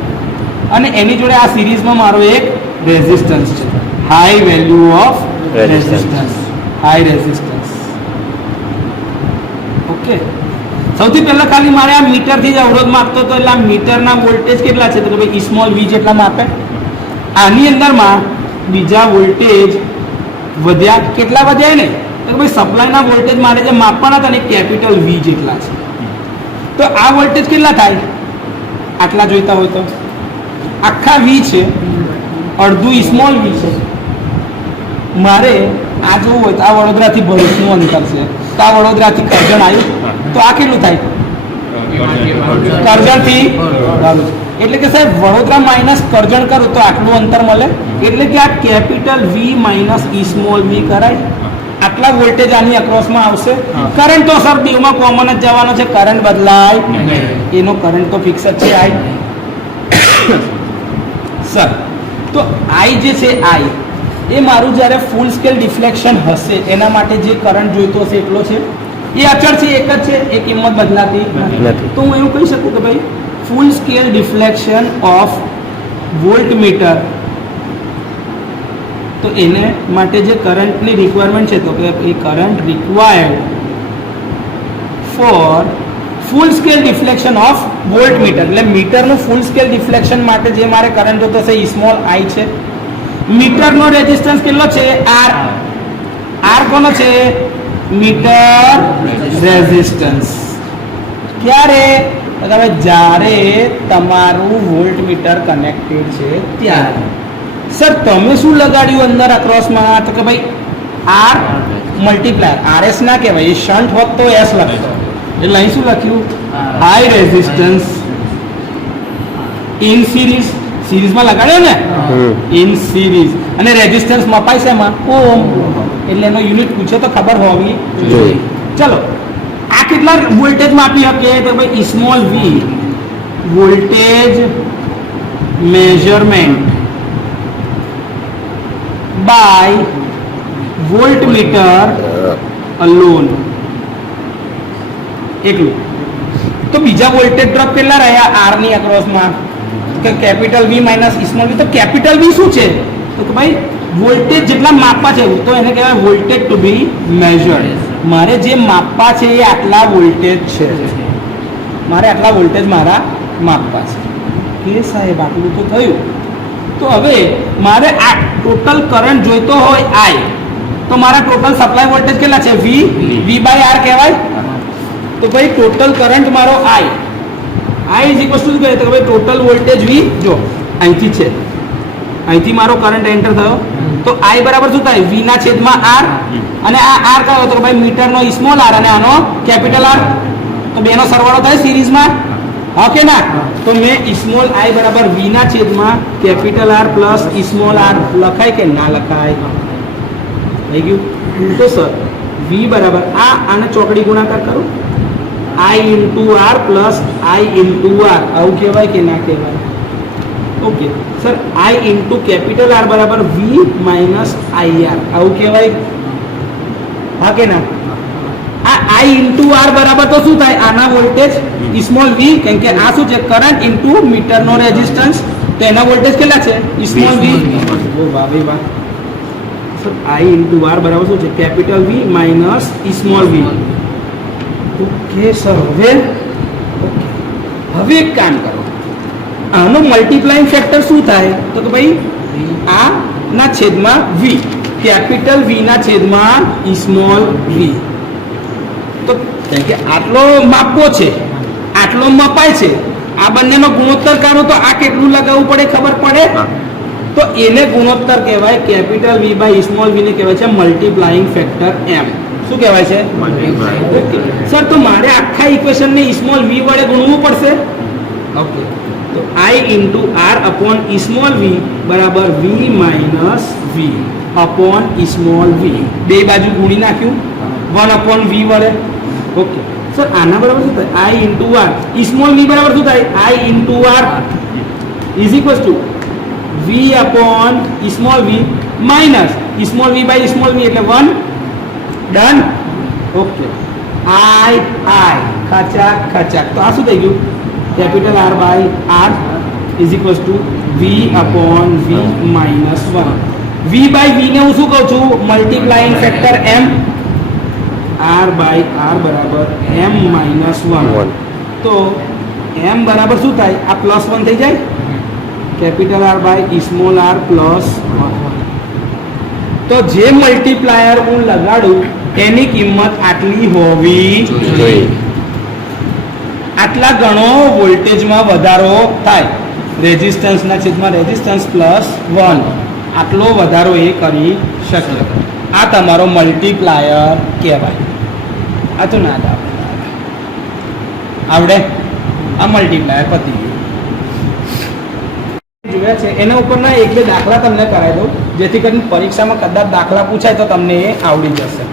અને એની જોડે આ સિરીઝમાં મારો એક રેઝિસ્ટન્સ છે high value of resistance high resistance okay સૌથી પહેલા ખાલી મારે આ મીટરથી જ અવરોધ માપતો તો એટલે આ મીટરના વોલ્ટેજ કેટલા છે તો કે ભાઈ સ્મોલ v જેટલા માપે આની અંદરમાં બીજા વોલ્ટેજ વધ્યા કેટલા વધ્યા ને તો કે ભાઈ સપ્લાયના વોલ્ટેજ મારે જે માપવાના હતા ને કેપિટલ V જેટલા છે તો આ વોલ્ટેજ કેટલા થાય આટલા જોઈતા હોય તો આખા V છે અડધું સ્મોલ v છે મારે આ જોવું હોય તો આ વડોદરાથી ભરૂચનું અંતર છે તો આ વડોદરાથી કરજણ આવ્યું તો આ કેટલું થાય કરજણથી એટલે કે સાહેબ વડોદરા માઇનસ કરજણ કરું તો આટલું અંતર મળે એટલે કે આ capital V minus small v કરાય આટલા વોલ્ટેજ આની અક્રોસમાં આવશે. કરંટ તો સર બેમાં કોમન જ જવાનો છે, કરંટ બદલાય એનો કરંટ તો ફિક્સ જ છે આઈ. સર તો આઈ જે છે આઈ એ મારું જ્યારે ફૂલ સ્કેલ ડિફ્લેક્શન હશે એના માટે જે કરંટ જોઈતો હશે એટલો છે, એ અચળ છે, એક જ છે, એ કિંમત બદલાતી નથી. તો હું એવું કહી શકું કે ભાઈ full scale deflection of voltmeter, તો એને માટે જે કરંટની રિક્વાયરમેન્ટ છે તો કે એ current required for full scale deflection of voltmeter, એટલે મીટરનું ફૂલ સ્કેલ ડિફ્લેક્શન માટે જે મારે કરંટ જોતો છે એ સ્મોલ આઈ છે. મીટરનો રેઝિસ્ટન્સ કેટલો છે? આર. આર કોનો છે? Meter resistance. ક્યારે? હવે જ્યારે તમારું વોલ્ટમીટર કનેક્ટેડ છે ત્યારે. સર તમે શું લગાડ્યું અંદર અક્રોસમાં? તો કે ભાઈ આર મલ્ટીપ્લાયર. આરએસ ના કહેવાય, એ શન્ટ હોત તો એસ લખતો, એટલે અહીં શું લખ્યું? High resistance in series. સિરીઝમાં લગાડ્યો ને, ઇન સિરીઝ. અને રેઝિસ્ટન્સ મપાય છે એમાં ઓમ, એટલે એનો યુનિટ પૂછે તો ખબર હોવી જોઈએ. ચલો આ કેટલા વોલ્ટેજ માપી શકે? તો ભાઈ small V voltage measurement by voltmeter alone, એટલું. તો બીજા વોલ્ટેજ ડ્રોપ કેટલા રહ્યા આર ની અક્રોસમાં? કે કેપિટલ વી માઇનસ સ્મોલ વી. તો કેપિટલ વી શું છે? તો કે ભાઈ વોલ્ટેજ જેટલા માપવા છે તો એને કહેવાય વોલ્ટેજ ટુ બી મેઝર્ડ. મારે જે માપવા છે એ આટલા વોલ્ટેજ છે, મારે આટલા વોલ્ટેજ મારા માપવા છે. કે સાહેબ આટલું તો થયું. તો હવે મારે આ ટોટલ કરંટ જોઈતો હોય આઈ, તો મારા ટોટલ સપ્લાય વોલ્ટેજ કેટલા છે? વી. વી બાય આર કહેવાય. તો ભાઈ ટોટલ કરંટ મારો આઈ, આઈ ઇઝ ઇક્વલ ટુ શું કહે? તો ભાઈ ટોટલ વોલ્ટેજ વી, જો અહીંથી છે, અહીંથી મારો કરંટ એન્ટર થયો, તો આઈ બરાબર શું થાય? વી ના છેદમાં આર. અને આ આર કયો? તો ભાઈ મીટરનો સ્મોલ આર અને આનો કેપિટલ આર. તો બેનો સરવાળો થાય સિરીઝમાં, ઓકે ના? તો મેં સ્મોલ આઈ બરાબર વી ના છેદમાં capital R plus small R લખાય કે ના લખાય? થઈ ગયું. તો સર વી બરાબર આને ચોકડી ગુણાકાર કરો, I into R plus I into R, આવું કહેવાય કે ના કહેવાય? Okay sir I into capital R બરાબર વી માઇનસ આઈ આર, આવું કહેવાય? હા કે ના? આ આઈ ઇન્ટુ આર બરાબર તો શું થાય? આના વોલ્ટેજ સ્મોલ વી, કેમ કે આ શું છે? કરંટ ઇન્ટુ મીટરનો રેઝિસ્ટન્સ, તો એના વોલ્ટેજ કેટલા છે? સ્મોલ વી. વાહ ભાઈ વાહ. સર આઈ ઇન્ટુ આર બરાબર શું છે? કેપિટલ વી માઇનસ સ્મોલ વી. ઓકે સર હવે એક કામ કરો, આનો મલ્ટીપ્લાઇંગ ફેક્ટર શું થાય? તો કે ભાઈ આ ના છેદમાં વી, કેપિટલ વી ના છેદમાં સ્મોલ વી. તો કેમ કે આટલો માપવો છે, આટલો મપાય છે, આ બંનેનો ગુણોત્તર કાઢો તો આ કેટલું લગાવવું પડે ખબર પડે? તો એને ગુણોત્તર કહેવાય. કેપિટલ વી બાય સ્મોલ વી ને કહેવાય છે મલ્ટીપ્લાઇંગ ફેક્ટર એમ. શું કહેવાય છે? ઓકે સર, તો મારે આખા ઇક્વેશનને સ્મોલ વી વડે ગુણવું પડશે. ઓકે, તો આઈ into R upon small V બરાબર વી માઇનસ વી અપોન સ્મોલ વી. બે બાજુ ગુણી નાખ્યું 1 અપોન વી વડે. ઓકે સર, આના બરાબર શું થાય? I into R small V બરાબર શું થાય? I into R is equal to V upon small V minus small V by small V, એટલે 1. ડન. ઓકે, આઈ ખાચાક ખાચાક. તો આ શું થઈ ગયું? Capital R by R is equal to V upon V minus 1. V by V ને હું શું કહું છું? Multiplying factor M. R by R બરાબર એમ માઇનસ 1. તો એમ બરાબર શું થાય? આ પ્લસ 1 થઈ જાય, capital R by small R plus 1. તો જે મલ્ટીપ્લાયર હું લગાડું એની કિંમત આટલી હોવી જોઈએ. આટલા ગણો વોલ્ટેજમાં વધારો થાય, રેઝિસ્ટન્સના છેદમાં રેઝિસ્ટન્સ પ્લસ 1, આટલો વધારો એ કરી શકે. આ તમારો મલ્ટીપ્લાયર કહેવાય. આ તો ના આવડે? આ મલ્ટીપ્લાયર પતી ગયું. જોયા છે એના ઉપરના એક બે દાખલા તમને કરાવી દઉં, જેથી કરીને પરીક્ષામાં કદાચ દાખલા પૂછાય તો તમને એ આવડી જશે.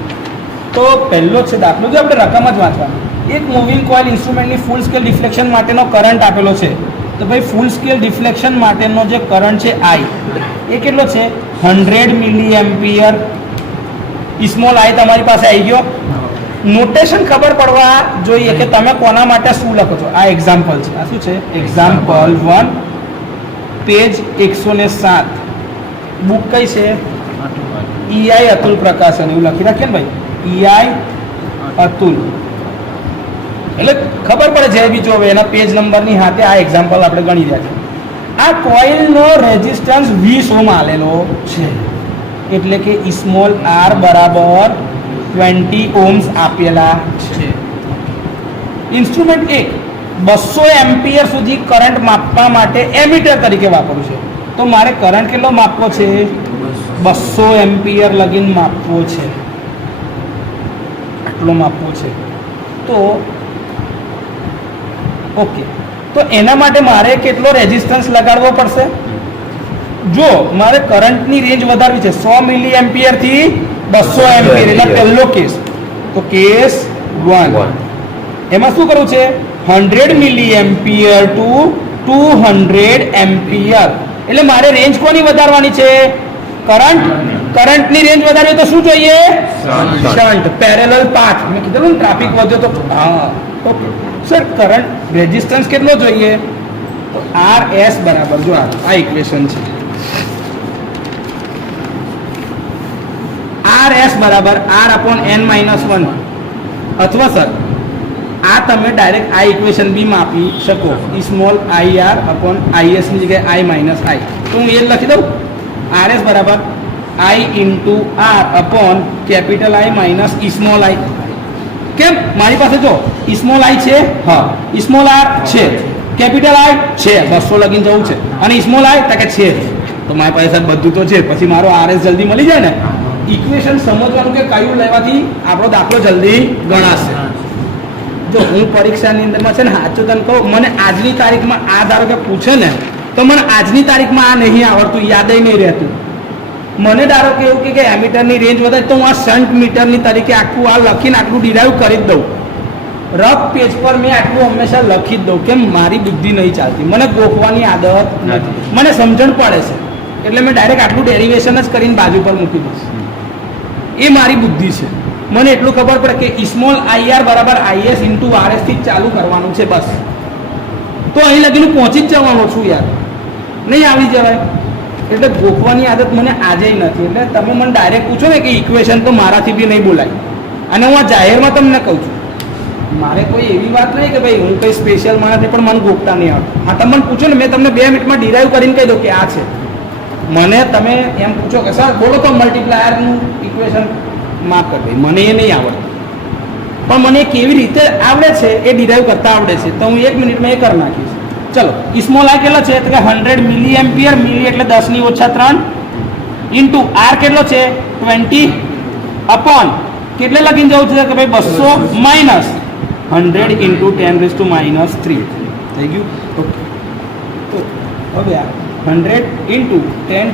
તો પહેલો છે દાખલો, જો આપણે રકમ જ વાંચવાનો. એક મૂવિંગ કોઇલ ઇન્સ્ટ્રુમેન્ટની ફૂલ સ્કેલ ડિફ્લેક્શન માટેનો કરંટ આપેલો છે. તો ભાઈ ફૂલ સ્કેલ ડિફ્લેક્શન માટેનો જે કરંટ છે I એ કેટલો છે 100 મિલી એમ્પિયર. સ્મોલ I તમારી પાસે આવી ગયો. નોટેશન ખબર પડવા જોઈએ કે તમે કોના માટે શું લખો છો. આ એક્ઝામ્પલ છે. આ શું છે? Example 1, page 107. બુક કઈ છે? EI અતુલ પ્રકાશન. એવું લખી રાખીએ ને ભાઈ, EI અતુલ. એટલે ખબર પડે છે બી જો એના પેજ નંબરની સાથે આ એક્ઝામ્પલ આપણે ગણી રહ્યા છે. આ કોઇલનો રેઝિસ્ટન્સ 20 ઓહ્મ આલેલો છે, એટલે કે સ્મોલ r બરાબર 20 ઓહ્મ્સ આપેલા છે. ઇન્સ્ટ્રુમેન્ટ 1 200 એમ્પિયર સુધી કરંટ માપવા માટે એમીટર તરીકે વાપરવું છે. તો મારે કરંટ કેટલો માપવો છે? 200 એમ્પિયર લગીન માપવો છે. આટલો માપવો છે. તો ઓકે, તો એના માટે મારે કેટલો રેઝિસ્ટન્સ લગાડવો પડશે? જો મારે કરંટની રેન્જ વધારવી છે 100 મિલી એમ્પિયર થી 200 એમ્પિયર, એટલે પહેલો કેસ. તો કેસ 1 એમાં શું કરવું છે? 100 મિલી એમ્પિયર ટુ 200 એમ્પિયર. એટલે મારે રેન્જ કોની વધારવાની છે? કરંટની રેન્જ વધારવી તો શું જોઈએ? Shunt, parallel path. મેં કીધું ટ્રાફિક વધ્યો તો હા ઓકે સર, કરંટ રેઝિસ્ટન્સ કેટલો જોઈએ? તો RS બરાબર, જો આ ઇક્વેશન છે, RS બરાબર R/n-1. અથવા સર આ તમે ડાયરેક્ટ આ ઇક્વેશન બી માપી શકો, સ્મોલ IR/IS ની જગ્યાએ I માઇનસ I. તો હું એ લખી દઉં, RS બરાબર I/R capital I minus small I. કેમ? મારી પાસે જો સ્મોલ I છે, હા, સ્મોલ r છે, કેપિટલ I છે, 200 લગીને જવું છે, અને સ્મોલ I તો કે છે. તો મારી પાસે બધું તો છે, પછી મારો RS જલ્દી મળી જાય ને. ઇક્વેશન સમજવાનું કે કયું લેવાથી આપણો દાખલો જલ્દી ગણાશે. જો હું પરીક્ષાની અંદરમાં છે ને સાચું તને કહું, મને આજની તારીખમાં આ ધારો કે પૂછે ને તો મને આજની તારીખમાં આ નહીં આવડતું, યાદ નહીં રહેતું. મને ધારો કે એવું કે એમીટરની રેન્જ વધારે તો હું આ શન્ટ મીટરની તરીકે આખું આ લખીને આટલું ડિરાઈવ કરી જ દઉં. રફ પેજ પર મેં આટલું હંમેશા લખી જ દઉં, કેમ મારી બુદ્ધિ નહીં ચાલતી, મને ગોખવાની આદત નથી, મને સમજણ પડે છે, એટલે મેં ડાયરેક્ટ આટલું ડેરિવેશન જ કરીને બાજુ પર મૂકી દઈશ. એ મારી બુદ્ધિ છે. મને એટલું ખબર પડે કે સ્મોલ IR બરાબર IS ઇન્ટુ RS થી ચાલુ કરવાનું છે બસ. તો અહીં લગીનું પહોંચી જ જવાનું છું યાર, નહીં આવી જવાય. એટલે ગોખવાની આદત મને આજે નથી. એટલે તમે મને ડાયરેક્ટ પૂછો ને કે ઇક્વેશન તો મારાથી બી નહીં બોલાય. અને હું આ જાહેરમાં તમને કહું છું, મારે કોઈ એવી વાત નહીં કે ભાઈ હું કંઈ સ્પેશિયલ માણસ પણ મને ગોખતા નહીં આવડતું. હા, તમે મને પૂછો ને, મેં તમને 2 મિનિટમાં ડિરાઈવ કરીને કહી દઉં કે આ છે. મને તમે એમ પૂછો કે સર બોલો તો મલ્ટીપ્લાયરનું ઇક્વેશન માફ કરી દે, મને એ નહીં આવડતું. પણ મને કેવી રીતે આવડે છે એ ડિરાઈવ કરતા આવડે છે, તો હું 1 મિનિટમાં એ કરી નાખીશ. ચલો, સ્મોલ I કેટલો છે? તો કે 100 મિલી એમ્પિયર, મિલી એટલે 10⁻³ ઇન્ટુ R કેટલો છે? 20 અપોન કેટલે લખીને જવું છે કે ભાઈ 200 માઇનસ 100 ઇન્ટુ 10⁻³ થઈ ગયું. ઓકે, તો હવે આ 100 ઇન્ટુ 10⁻³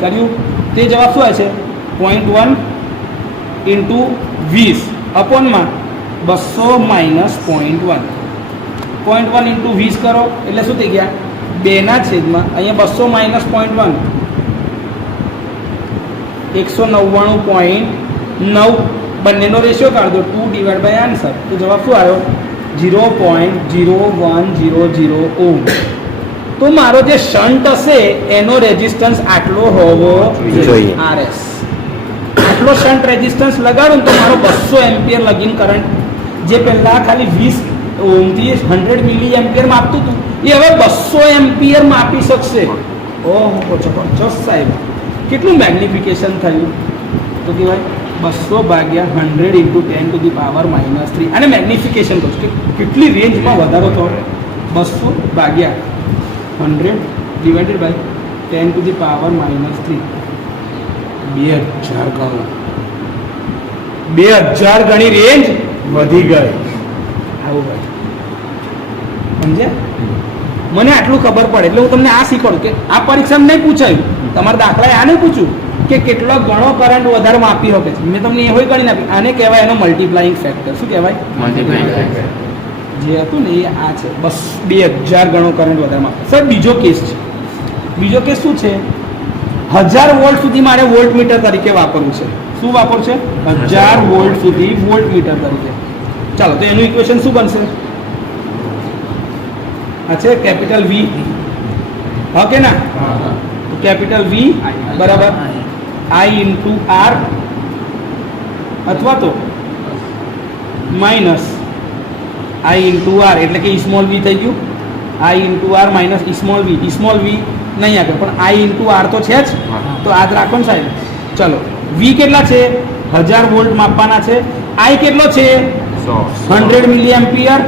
કર્યું, તે જવાબ શું આવે છે? 0.1 ઇન્ટુ 20 અપોનમાં 200 માઇનસ 0.1. 0.1 ઇન્ટુ 20 કરો એટલે શું થઈ ગયા? 2/, અહીંયા 200 માઇનસ 0.1 199.9. બંનેનો રેશિયો કાઢો, 2 આન્સર. તો જવાબ શું આવ્યો? 0.0100 ઓહ્મ. તો મારો જે શન્ટ હશે એનો રેઝિસ્ટન્સ આટલો હોવો જોઈએ, RS. આટલો શન્ટ રેઝિસ્ટન્સ લગાડું તો મારો 200 એમ્પિયર લગીન કરંટ, જે પહેલા ખાલી 20 ઓહ્મથી 100 મિલી એમ્પિયર માપતું હતું, એ હવે 200 એમ્પિયર માપી શકશે. ઓહો, જબરજસ્ત સાહેબ, કેટલું મેગ્નિફિકેશન થયું. તો કહેવાય 200 ભાગ્યા 100 ઇન્ટુ 10⁻³ અને મેગ્નિફિકેશન કહું કે કેટલી રેન્જમાં વધારો થયો. 200 ભાગ્યા 100 ડિવાઇડેડ બાય 10⁻³ 2000 ગણો, 2000 ગણી રેન્જ વધી ગઈ. આવું ભાઈ સમજે? મને આટલું ખબર પડે એટલે હું તમને આ શીખવાડું કે આ પરીક્ષામાં નહીં પૂછાયું, તમારા દાખલાએ આ નહીં પૂછ્યું, કે કેટલો ઘણો કરંટ વધારે માપી શકે છે. મેં તમને એવું ગણી આપી. આને કહેવાય એનો મલ્ટીપ્લાઇંગ ફેક્ટર. શું કહેવાય? Multiplying factor. જે હતું ને એ આ છે. બસ 2000 ગણો કરંટ વધારે માપે. સર બીજો કેસ છે. બીજો કેસ શું છે? 1000 વોલ્ટ સુધી મારે વોલ્ટમીટર તરીકે વાપરવું છે. શું વાપરવું છે? 1000 વોલ્ટ સુધી વોલ્ટમીટર તરીકે. ચાલો તો એનું ઇક્વેશન શું બનશે? આ છે કેપિટલ V. ઓકે ના? તો કેપિટલ V બરાબર I ઇન્ટુ R અથવા તો માઇનસ I ઇન્ટુ R એટલે કે સ્મોલ v થઈ ગયું. I into R minus small v. Small v નહીં આગળ પણ I ઇન્ટુ R તો છે જ. તો આ જ રાખો ને સાહેબ. ચલો V કેટલા છે? 1000 વોલ્ટ માપવાના છે. I કેટલો છે? 100 મિલી એમ્પિયર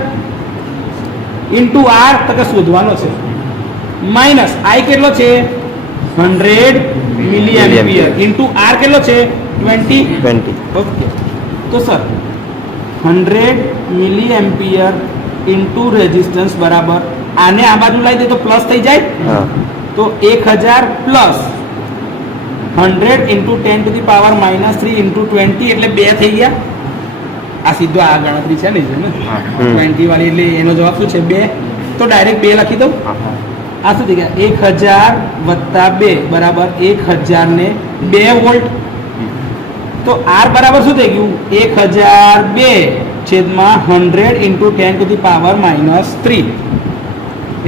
ઇન્ટુ R તો કે શોધવાનો છે. માઇનસ I કેટલો છે? 100 મિલી એમ્પિયર ઇન્ટુ R કેટલો છે? 20. ઓકે તો સર 100 મિલી એમ્પિયર ઇન્ટુ રેઝિસ્ટન્સ બરાબર આને આ બાજુ લાવી દે તો પ્લસ થઈ જાય. તો 1000 plus 100 into 10 to the power -3 into 20 એટલે 2 થઈ ગયા. આ સીધો આ ગણતરી છે ને 20 વાળી એટલે એનો જવાબ શું છે? 2. તો ડાયરેક્ટ 2 લખી દઉં. આ શું થઈ ગયા? 1000 વત્તા 2 બરાબર 1000 ને 2 વોલ્ટ. તો R બરાબર શું થઈ ગયું? 1002 છેદમાં 100 ઇન્ટુ 10 ટુ ધી પાવર -3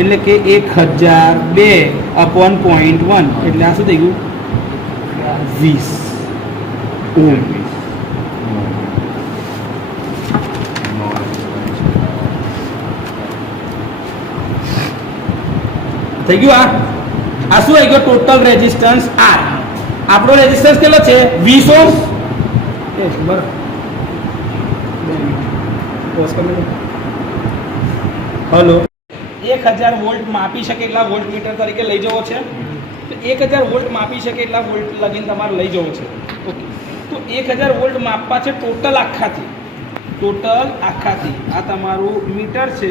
એટલે કે 1002 અપોન 0.1 એટલે આ શું થઈ ગયું? 20 ઓહમ. થઈ ગયું. આ શું આવી ગયો? Total resistance R. આપણો રેઝિસ્ટન્સ કેટલો છે? 20 ઓહ્મ. બરાબર. હલો 1000 વોલ્ટ માપી શકે એટલા વોલ્ટમીટર તરીકે લઈ જવો છે. તો 1000 વોલ્ટ માપી શકે એટલા વોલ્ટ લગીને તમારે લઈ જવો છે. ઓકે તો 1000 વોલ્ટ માપવા છે ટોટલ આખાથી. આ તમારું મીટર છે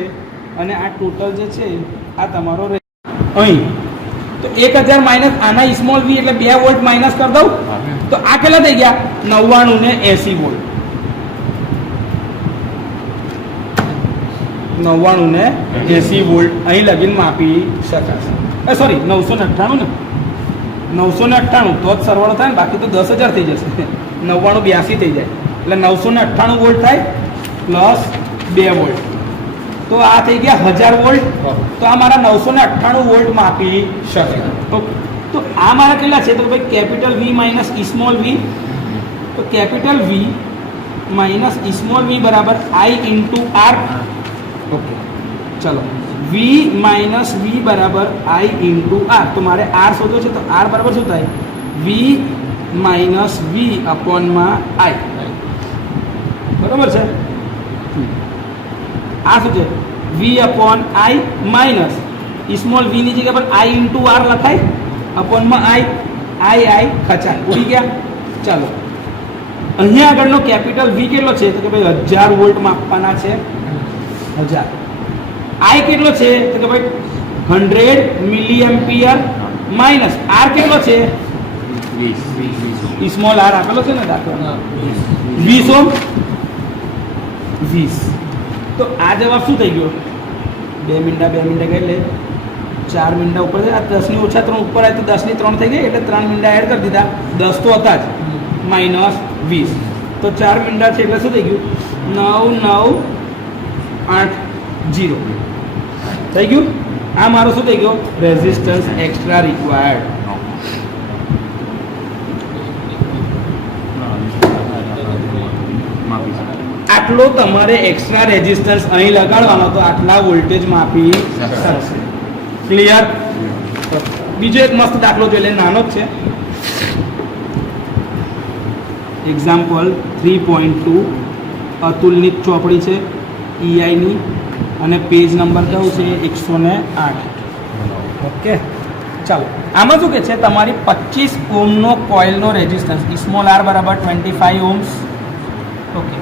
અને આ ટોટલ જે છે આ તમારો અહીં. તો 1000 માઇનસ આના સ્મોલ v એટલે 2 વોલ્ટ માઇનસ કરી દઉં તો આ કેટલા થઈ ગયા? 99 ને 80 વોલ્ટ. 99 ને 80 વોલ્ટ અહીં લગીને માપી શકાશે. સોરી 998 ને 998 તો જ સરવાળો થાય ને, બાકી તો 10,000 થઈ જશે. 99 82 થઈ જાય એટલે 998 વોલ્ટ થાય પ્લસ 2 વોલ્ટ. તો આ થઈ ગયા 1000 વોલ્ટ. તો આ મારા 998 વોલ્ટ માપી શકે. તો આ મારા કેટલા છે? તો ભાઈ capital V minus small v. તો capital V minus small v બરાબર I ઇન્ટુ R. ઓકે ચલો V માઇનસ V બરાબર I ઇન્ટુ R. તો મારે R શોધો છે તો R બરાબર શું થાય? V minus V અપોનમાં I. બરાબર છે. આ શું છે? V upon I minus small v ની જગ્યા પર I ઇન્ટુ R લખાય અપોનમાં I ખચાય ઉડી ગયા. ચાલો અહીંયા આગળનો કેપિટલ V કેટલો છે? તો કે ભાઈ 1000 વોલ્ટ માપવાના છે. 1000. I કેટલો છે? તો કે ભાઈ 100 મિલી એમ્પિયર માઇનસ R કેટલો છે? 20. સ્મોલ R આપેલો છે ને દાખલા 20 ઓહ્મ. 20. તો આ જવાબ શું થઈ ગયો? 2 મિનિટા ગઈ લે 4 મિનિટા ઉપર છે. આ 10 ની ઓછા 3 ઉપર આવી તો 10 ની 3 થઈ ગઈ એટલે 3 મિનિટા એડ કરી દીધા. 10 તો હતા જ માઇનસ 20. તો 4 મિનિટા છે એટલે શું થઈ ગયું? 9980 થઈ ગયું. આ મારો શું થઈ ગયો? Resistance extra required. આટલો તમારે એક્સ્ટ્રા રેઝિસ્ટન્સ અહીં લગાડવાનો તો આટલા વોલ્ટેજ માપી શકશે. ક્લિયર? બીજો એક મસ્ત દાખલો જોઈ લે, નાનો જ છે. એક્ઝામ્પલ 3.2 અતુલની ચોપડી છે EI ની અને પેજ નંબર કયું છે? 108. ઓકે ચાલો આમાં શું કે છે? તમારી 25 ઓહ્મનો કોઇલનો રેઝિસ્ટન્સ સ્મોલ r બરાબર 25 ઓહ્મ્સ. ઓકે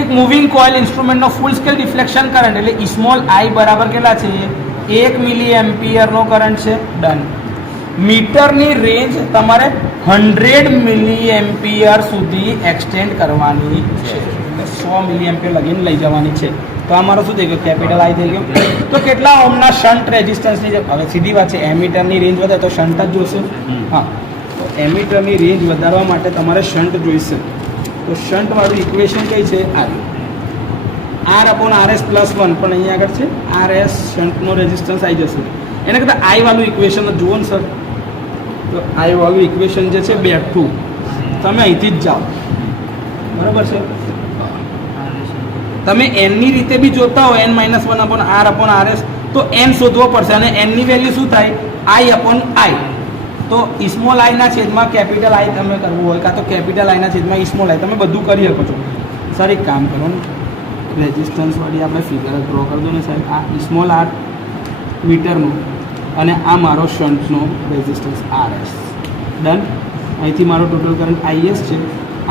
એક મૂવિંગ કોઇલ ઇન્સ્ટ્રુમેન્ટનો ફૂલ સ્કેલ ડિફ્લેક્શન કરંટ એટલે સ્મોલ I બરાબર કેટલા છે? 1 મિલી એમ્પિયરનો કરંટ છે. ડન. મીટરની રેન્જ તમારે 100 મિલી એમ્પિયર સુધી એક્સટેન્ડ કરવાની છે, 100 મિલી એમ્પિયર લગીને લઈ જવાની છે. તો આ મારો શું થઈ ગયું, કેપિટલ આઈ થઈ ગયો. તો કેટલા ઓમના શન્ટ રેઝિસ્ટન્સની હવે સીધી વાત છે, એમીટરની રેન્જ વધે તો શન્ટ જ જોશે. હા, તો એમીટરની રેન્જ વધારવા માટે તમારે શન્ટ જોઈશે. તો શન્ટ વાળું ઇક્વેશન કઈ છે, આર અપોન RS +1, પણ અહીંયા આગળ છે RS શન્ટનો રેઝિસ્ટન્સ આવી જશે. એના કરતાં આઈ વાળું ઇક્વેશન જુઓ ને સર, તો આઈ વાળું ઇક્વેશન જે છે બેઠું તમે અહીંથી જ જાઓ, બરાબર છે. તમે એનની રીતે બી જોતા હો n-1 upon R upon RS, તો n શોધવો પડશે અને એનની વેલ્યુ શું થાય, I અપોન I. તો સ્મોલ આઈના છેદમાં કેપિટલ આઈ તમે કરવું હોય, કાં તો કેપિટલ આઈના છેદમાં સ્મોલ આઈ, તમે બધું કરી શકો છો. સર એક કામ કરો ને, રેઝિસ્ટન્સ વાળી આપણે ફિગર ડ્રો કરી દો ને સાહેબ. આ સ્મોલ આર મીટરનું અને આ મારો શન્ટનો રેઝિસ્ટન્સ RS. ડન. અહીંથી મારો ટોટલ કરંટ IS છે,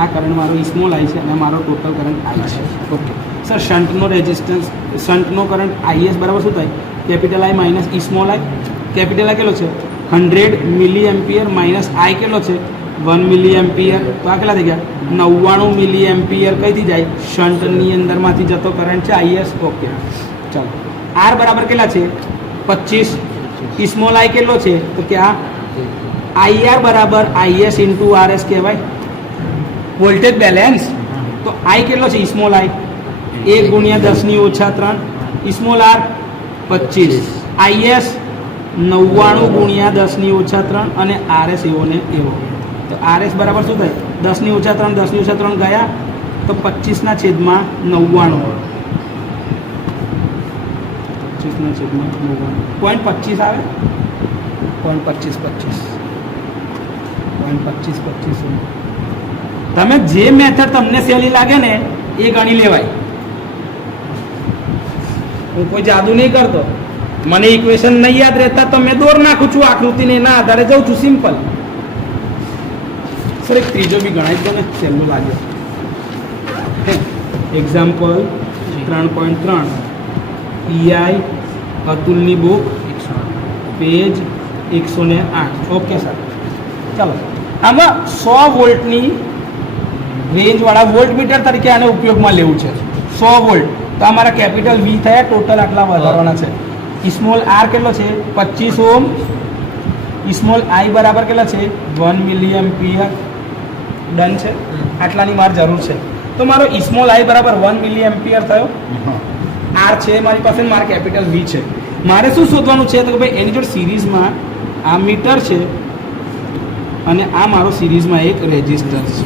આ કરંટ મારો સ્મોલ આઈ છે અને મારો ટોટલ કરંટ I છે. ઓકે સર, શન્ટનો રેઝિસ્ટન્સ, શન્ટનો કરંટ IS બરાબર શું થાય, capital I minus small I. Capital I કેટલો છે 100 મિલી એમ્પિયર માઇનસ આઈ કેટલો છે 1 મિલી એમ્પિયર. તો આ કેટલા થઈ ગયા 99 મિલી એમ્પિયર. કઈથી જાય, શન્ટની અંદરમાંથી જતો કરંટ છે IS. ઓકે ચાલો, R બરાબર કેટલા છે 25. સ્મોલ આઈ કેટલો છે, તો કે આ IR બરાબર IS ઇન્ટુ RS કહેવાય, વોલ્ટેજ બેલેન્સ. તો આઈ કેટલો છે સ્મોલ આઈ 1 ગુણ્યા 10⁻³ સ્મોલ આર 25, IS 99 ગુણ્યા 10⁻³ અને RS એવો ને એવો. તો RS બરાબર શું થાય 10⁻³ 10⁻³ ગયા તો 25/99. 25/99 0.25 આવે, 0.25. તમે જે મેથડ તમને સહેલી લાગે ને એ ગણી લેવાય. હું કોઈ જાદુ નહીં કરતો, મને ઇક્વેશન નહીં યાદ રહેતા તો મેં દોર નાખું છું આકૃતિને, એના આધારે જાઉં છું, સિમ્પલ. સર એક ત્રીજો બી ગણાવી દો ને, સહેલું લાગે. એક્ઝામ્પલ 3.3 EI અતુલની બુક પેજ 108. ઓકે સર, ચાલો. આમાં 100 વોલ્ટની રેન્જવાળા વોલ્ટ મીટર તરીકે આને ઉપયોગમાં લેવું છે. 100 વોલ્ટ. તો અમારા કેપિટલ V થયા, ટોટલ આટલા વધારવાના છે. સ્મોલ આર કેટલો છે 25 ઓમ. સ્મોલ આઈ બરાબર કેટલા છે 1 મિલી એમ્પિયર. ડન છે, આટલાની મારે જરૂર છે. તો મારો સ્મોલ આઈ બરાબર 1 મિલી એમ્પિયર થયો. આર છે મારી પાસે, મારા કેપિટલ V છે. મારે શું શોધવાનું છે, તો ભાઈ એની જોડે સિરીઝમાં આ મીટર છે અને આ મારો સિરીઝમાં એક રેઝિસ્ટન્સ છે.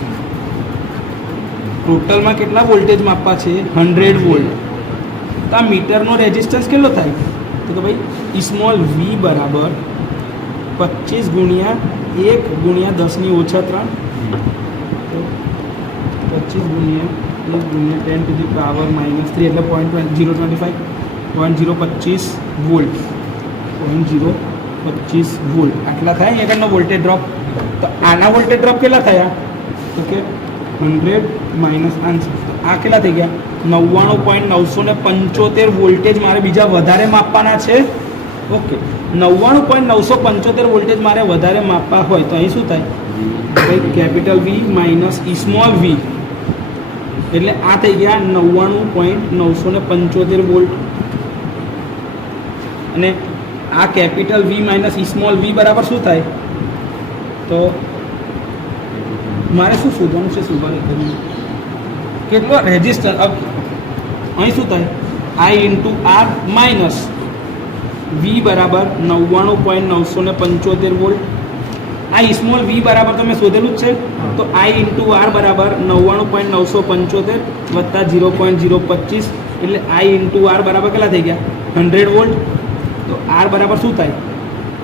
ટોટલમાં કેટલા વોલ્ટેજ માપવા છે 100 વોલ્ટ. તો આ મીટરનો રેઝિસ્ટન્સ કેટલો થાય, તો ભાઈ સ્મોલ V બરાબર 25 ગુણ્યા 1 ગુણ્યા 10⁻³ તો 25 ગુણ્યા 1 ગુણ્યા 10⁻³ એટલે 0.025 0.025 વોલ્ટ. 0.025 વોલ્ટ આટલા થાય આગળનો વોલ્ટેજ ડ્રોપ. તો આના વોલ્ટેજ ડ્રોપ કેટલા થયા, તો કે 100 માઇનસ આન્સર. આ કેટલા થઈ ગયા 99.975 વોલ્ટેજ મારે બીજા વધારે માપવાના છે. ઓકે, 99.975 વોલ્ટેજ મારે વધારે માપવા હોય તો અહીં શું થાય, ભાઈ capital V minus small V, એટલે આ થઈ ગયા 99.975 વોલ્ટ. અને આ capital V minus small V બરાબર શું થાય, તો મારે શું શોધવાનું છે, કેટલો રેઝિસ્ટર. અહીં શું થાય I into R minus V બરાબર 99.975 વોલ્ટ. આ સ્મોલ V બરાબર તમે શોધેલું જ છે, તો I ઇન્ટુ R બરાબર 99.975 વત્તા 0.025 એટલે I ઇન્ટુ R બરાબર કેટલા થઈ ગયા 100 વોલ્ટ. તો R બરાબર શું થાય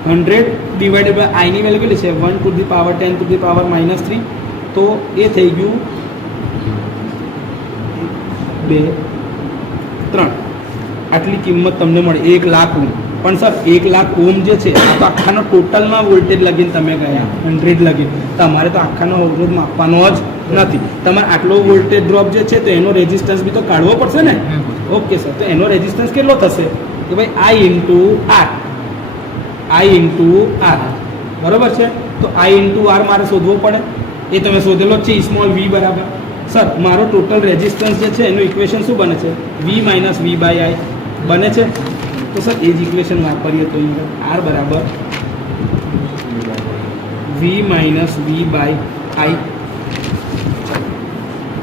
100 ડિવાઇડેડ બાય I ની વેલ્યુ કેટલી છે 1 to the power 10 to the power -3. તો એ થઈ ગયું 2 3. આટલી કિંમત તમને મળે 1 લાખ ઓમ. પણ સર 1 લાખ ઓમ જે છે આ તો આખાનો ટોટલમાં વોલ્ટેજ લગીને તમે ગયા 100 લગીને, તમારે તો આખાનો અવરોધ માપવાનો જ નથી. તમારે આટલો વોલ્ટેજ ડ્રોપ જે છે તો એનો રેઝિસ્ટન્સ બી તો કાઢવો પડશે ને. ઓકે સર, તો એનો રેઝિસ્ટન્સ કેટલો થશે કે ભાઈ I ઇન્ટુ R. બરાબર છે. તો I ઇન્ટુ આર મારે શોધવો પડે, એ તમે શોધેલો જ છે સ્મોલ વી બરાબર. સર મારો ટોટલ રેઝિસ્ટન્સ જે છે એનું ઇક્વેશન શું બને છે? વી માઇનસ વી બાય આઈ બને છે. તો સર એ જ ઇક્વેશન વાપરીએ તો આર બરાબર વી માઇનસ વી બાય આઈ,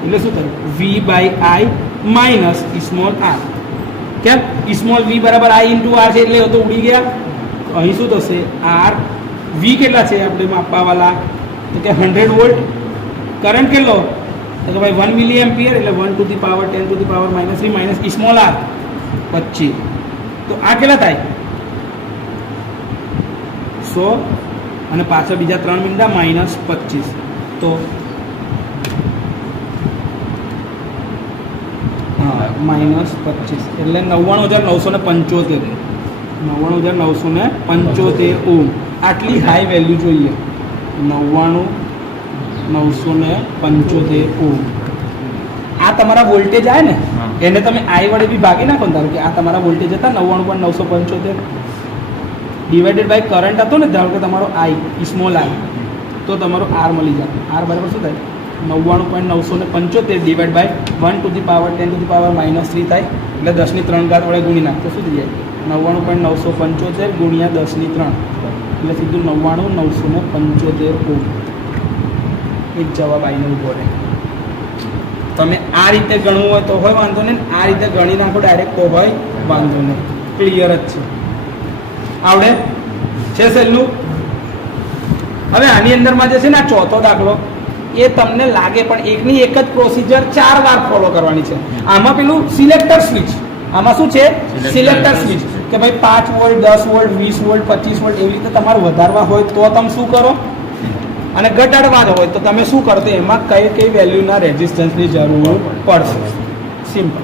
એટલે શું થયું? V by I minus small R. કેમ? સ્મોલ વી બરાબર આઈ ઇન્ટુ આર છે એટલે તો ઉડી ગયા. અહીં શું થશે? આર વી કેટલા છે આપણે માપવાવાળા? તો કે 100 વોલ્ટ. કરંટ કેટલો? તો કે ભાઈ 1 મિલી એમ્પિયર એટલે 1 to the power 10 to the power -3 minus small R 25. તો આ કેટલા થાય? 100 અને પાછળ બીજા 3 મીંડા -25. તો હા -25 એટલે 99,975. 99,975 ઓમ. આટલી હાઈ વેલ્યુ જોઈએ. 99,975 ઓમ. આ તમારા વોલ્ટેજ આવે ને એને તમે આઈ વડે બી ભાગી નાખો ને. ધારો કે આ તમારા વોલ્ટેજ હતા 99,975 ડિવાઇડેડ બાય કરંટ હતો ને, ધારો કે તમારો આઈ સ્મોલ આઈ, તો તમારો આર મળી જાય. આર બરાબર શું થાય? 99,975 divide by 1 to the power 10 to the power -3 થાય એટલે 10 ની 3 ઘાત વડે ગુણી નાખતો શું થઈ જાય? 99,975 ગુણ્યા 10 ની 3 એટલે સીધું 99,975 ઓમ. એક જવાબ આવીને ઊભો રહે. તમે આ રીતે ગણવું હોય તો હોય વાંધો નહીં, આ રીતે ગણી નાખો ડાયરેક્ટ તો હોય વાંધો નહીં. ક્લિયર જ છે. આવડે છે સહેલું? હવે આની અંદરમાં જે છે ને આ ચોથો દાખલો એ તમને લાગે પણ એકની એક જ પ્રોસિજર 4 વાર ફોલો કરવાની છે. આમાં પેલું સિલેક્ટર સ્વિચ, આમાં શું છે? સિલેક્ટર સ્વિચ કે ભાઈ 5 વોલ્ટ 10 વોલ્ટ 20 વોલ્ટ 25 વોલ્ટ એવી રીતે તમારે વધારવા હોય તો તમે શું કરો, અને ઘટાડવા હોય તો તમે શું કરો? તો એમાં કઈ કઈ વેલ્યુના રેઝિસ્ટન્સની જરૂર પડશે. સિમ્પલ.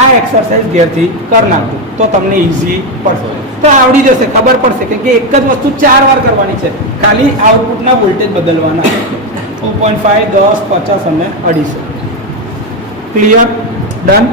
આ એક્સરસાઇઝ ઘેરથી કરી નાખો તો તમને ઇઝી પડશે, તો આવડી જશે, ખબર પડશે કે એક જ વસ્તુ 4 વાર કરવાની છે. ખાલી આઉટપુટના વોલ્ટેજ બદલવાના 2.5 10 50 અને 250. ક્લિયર? ડન?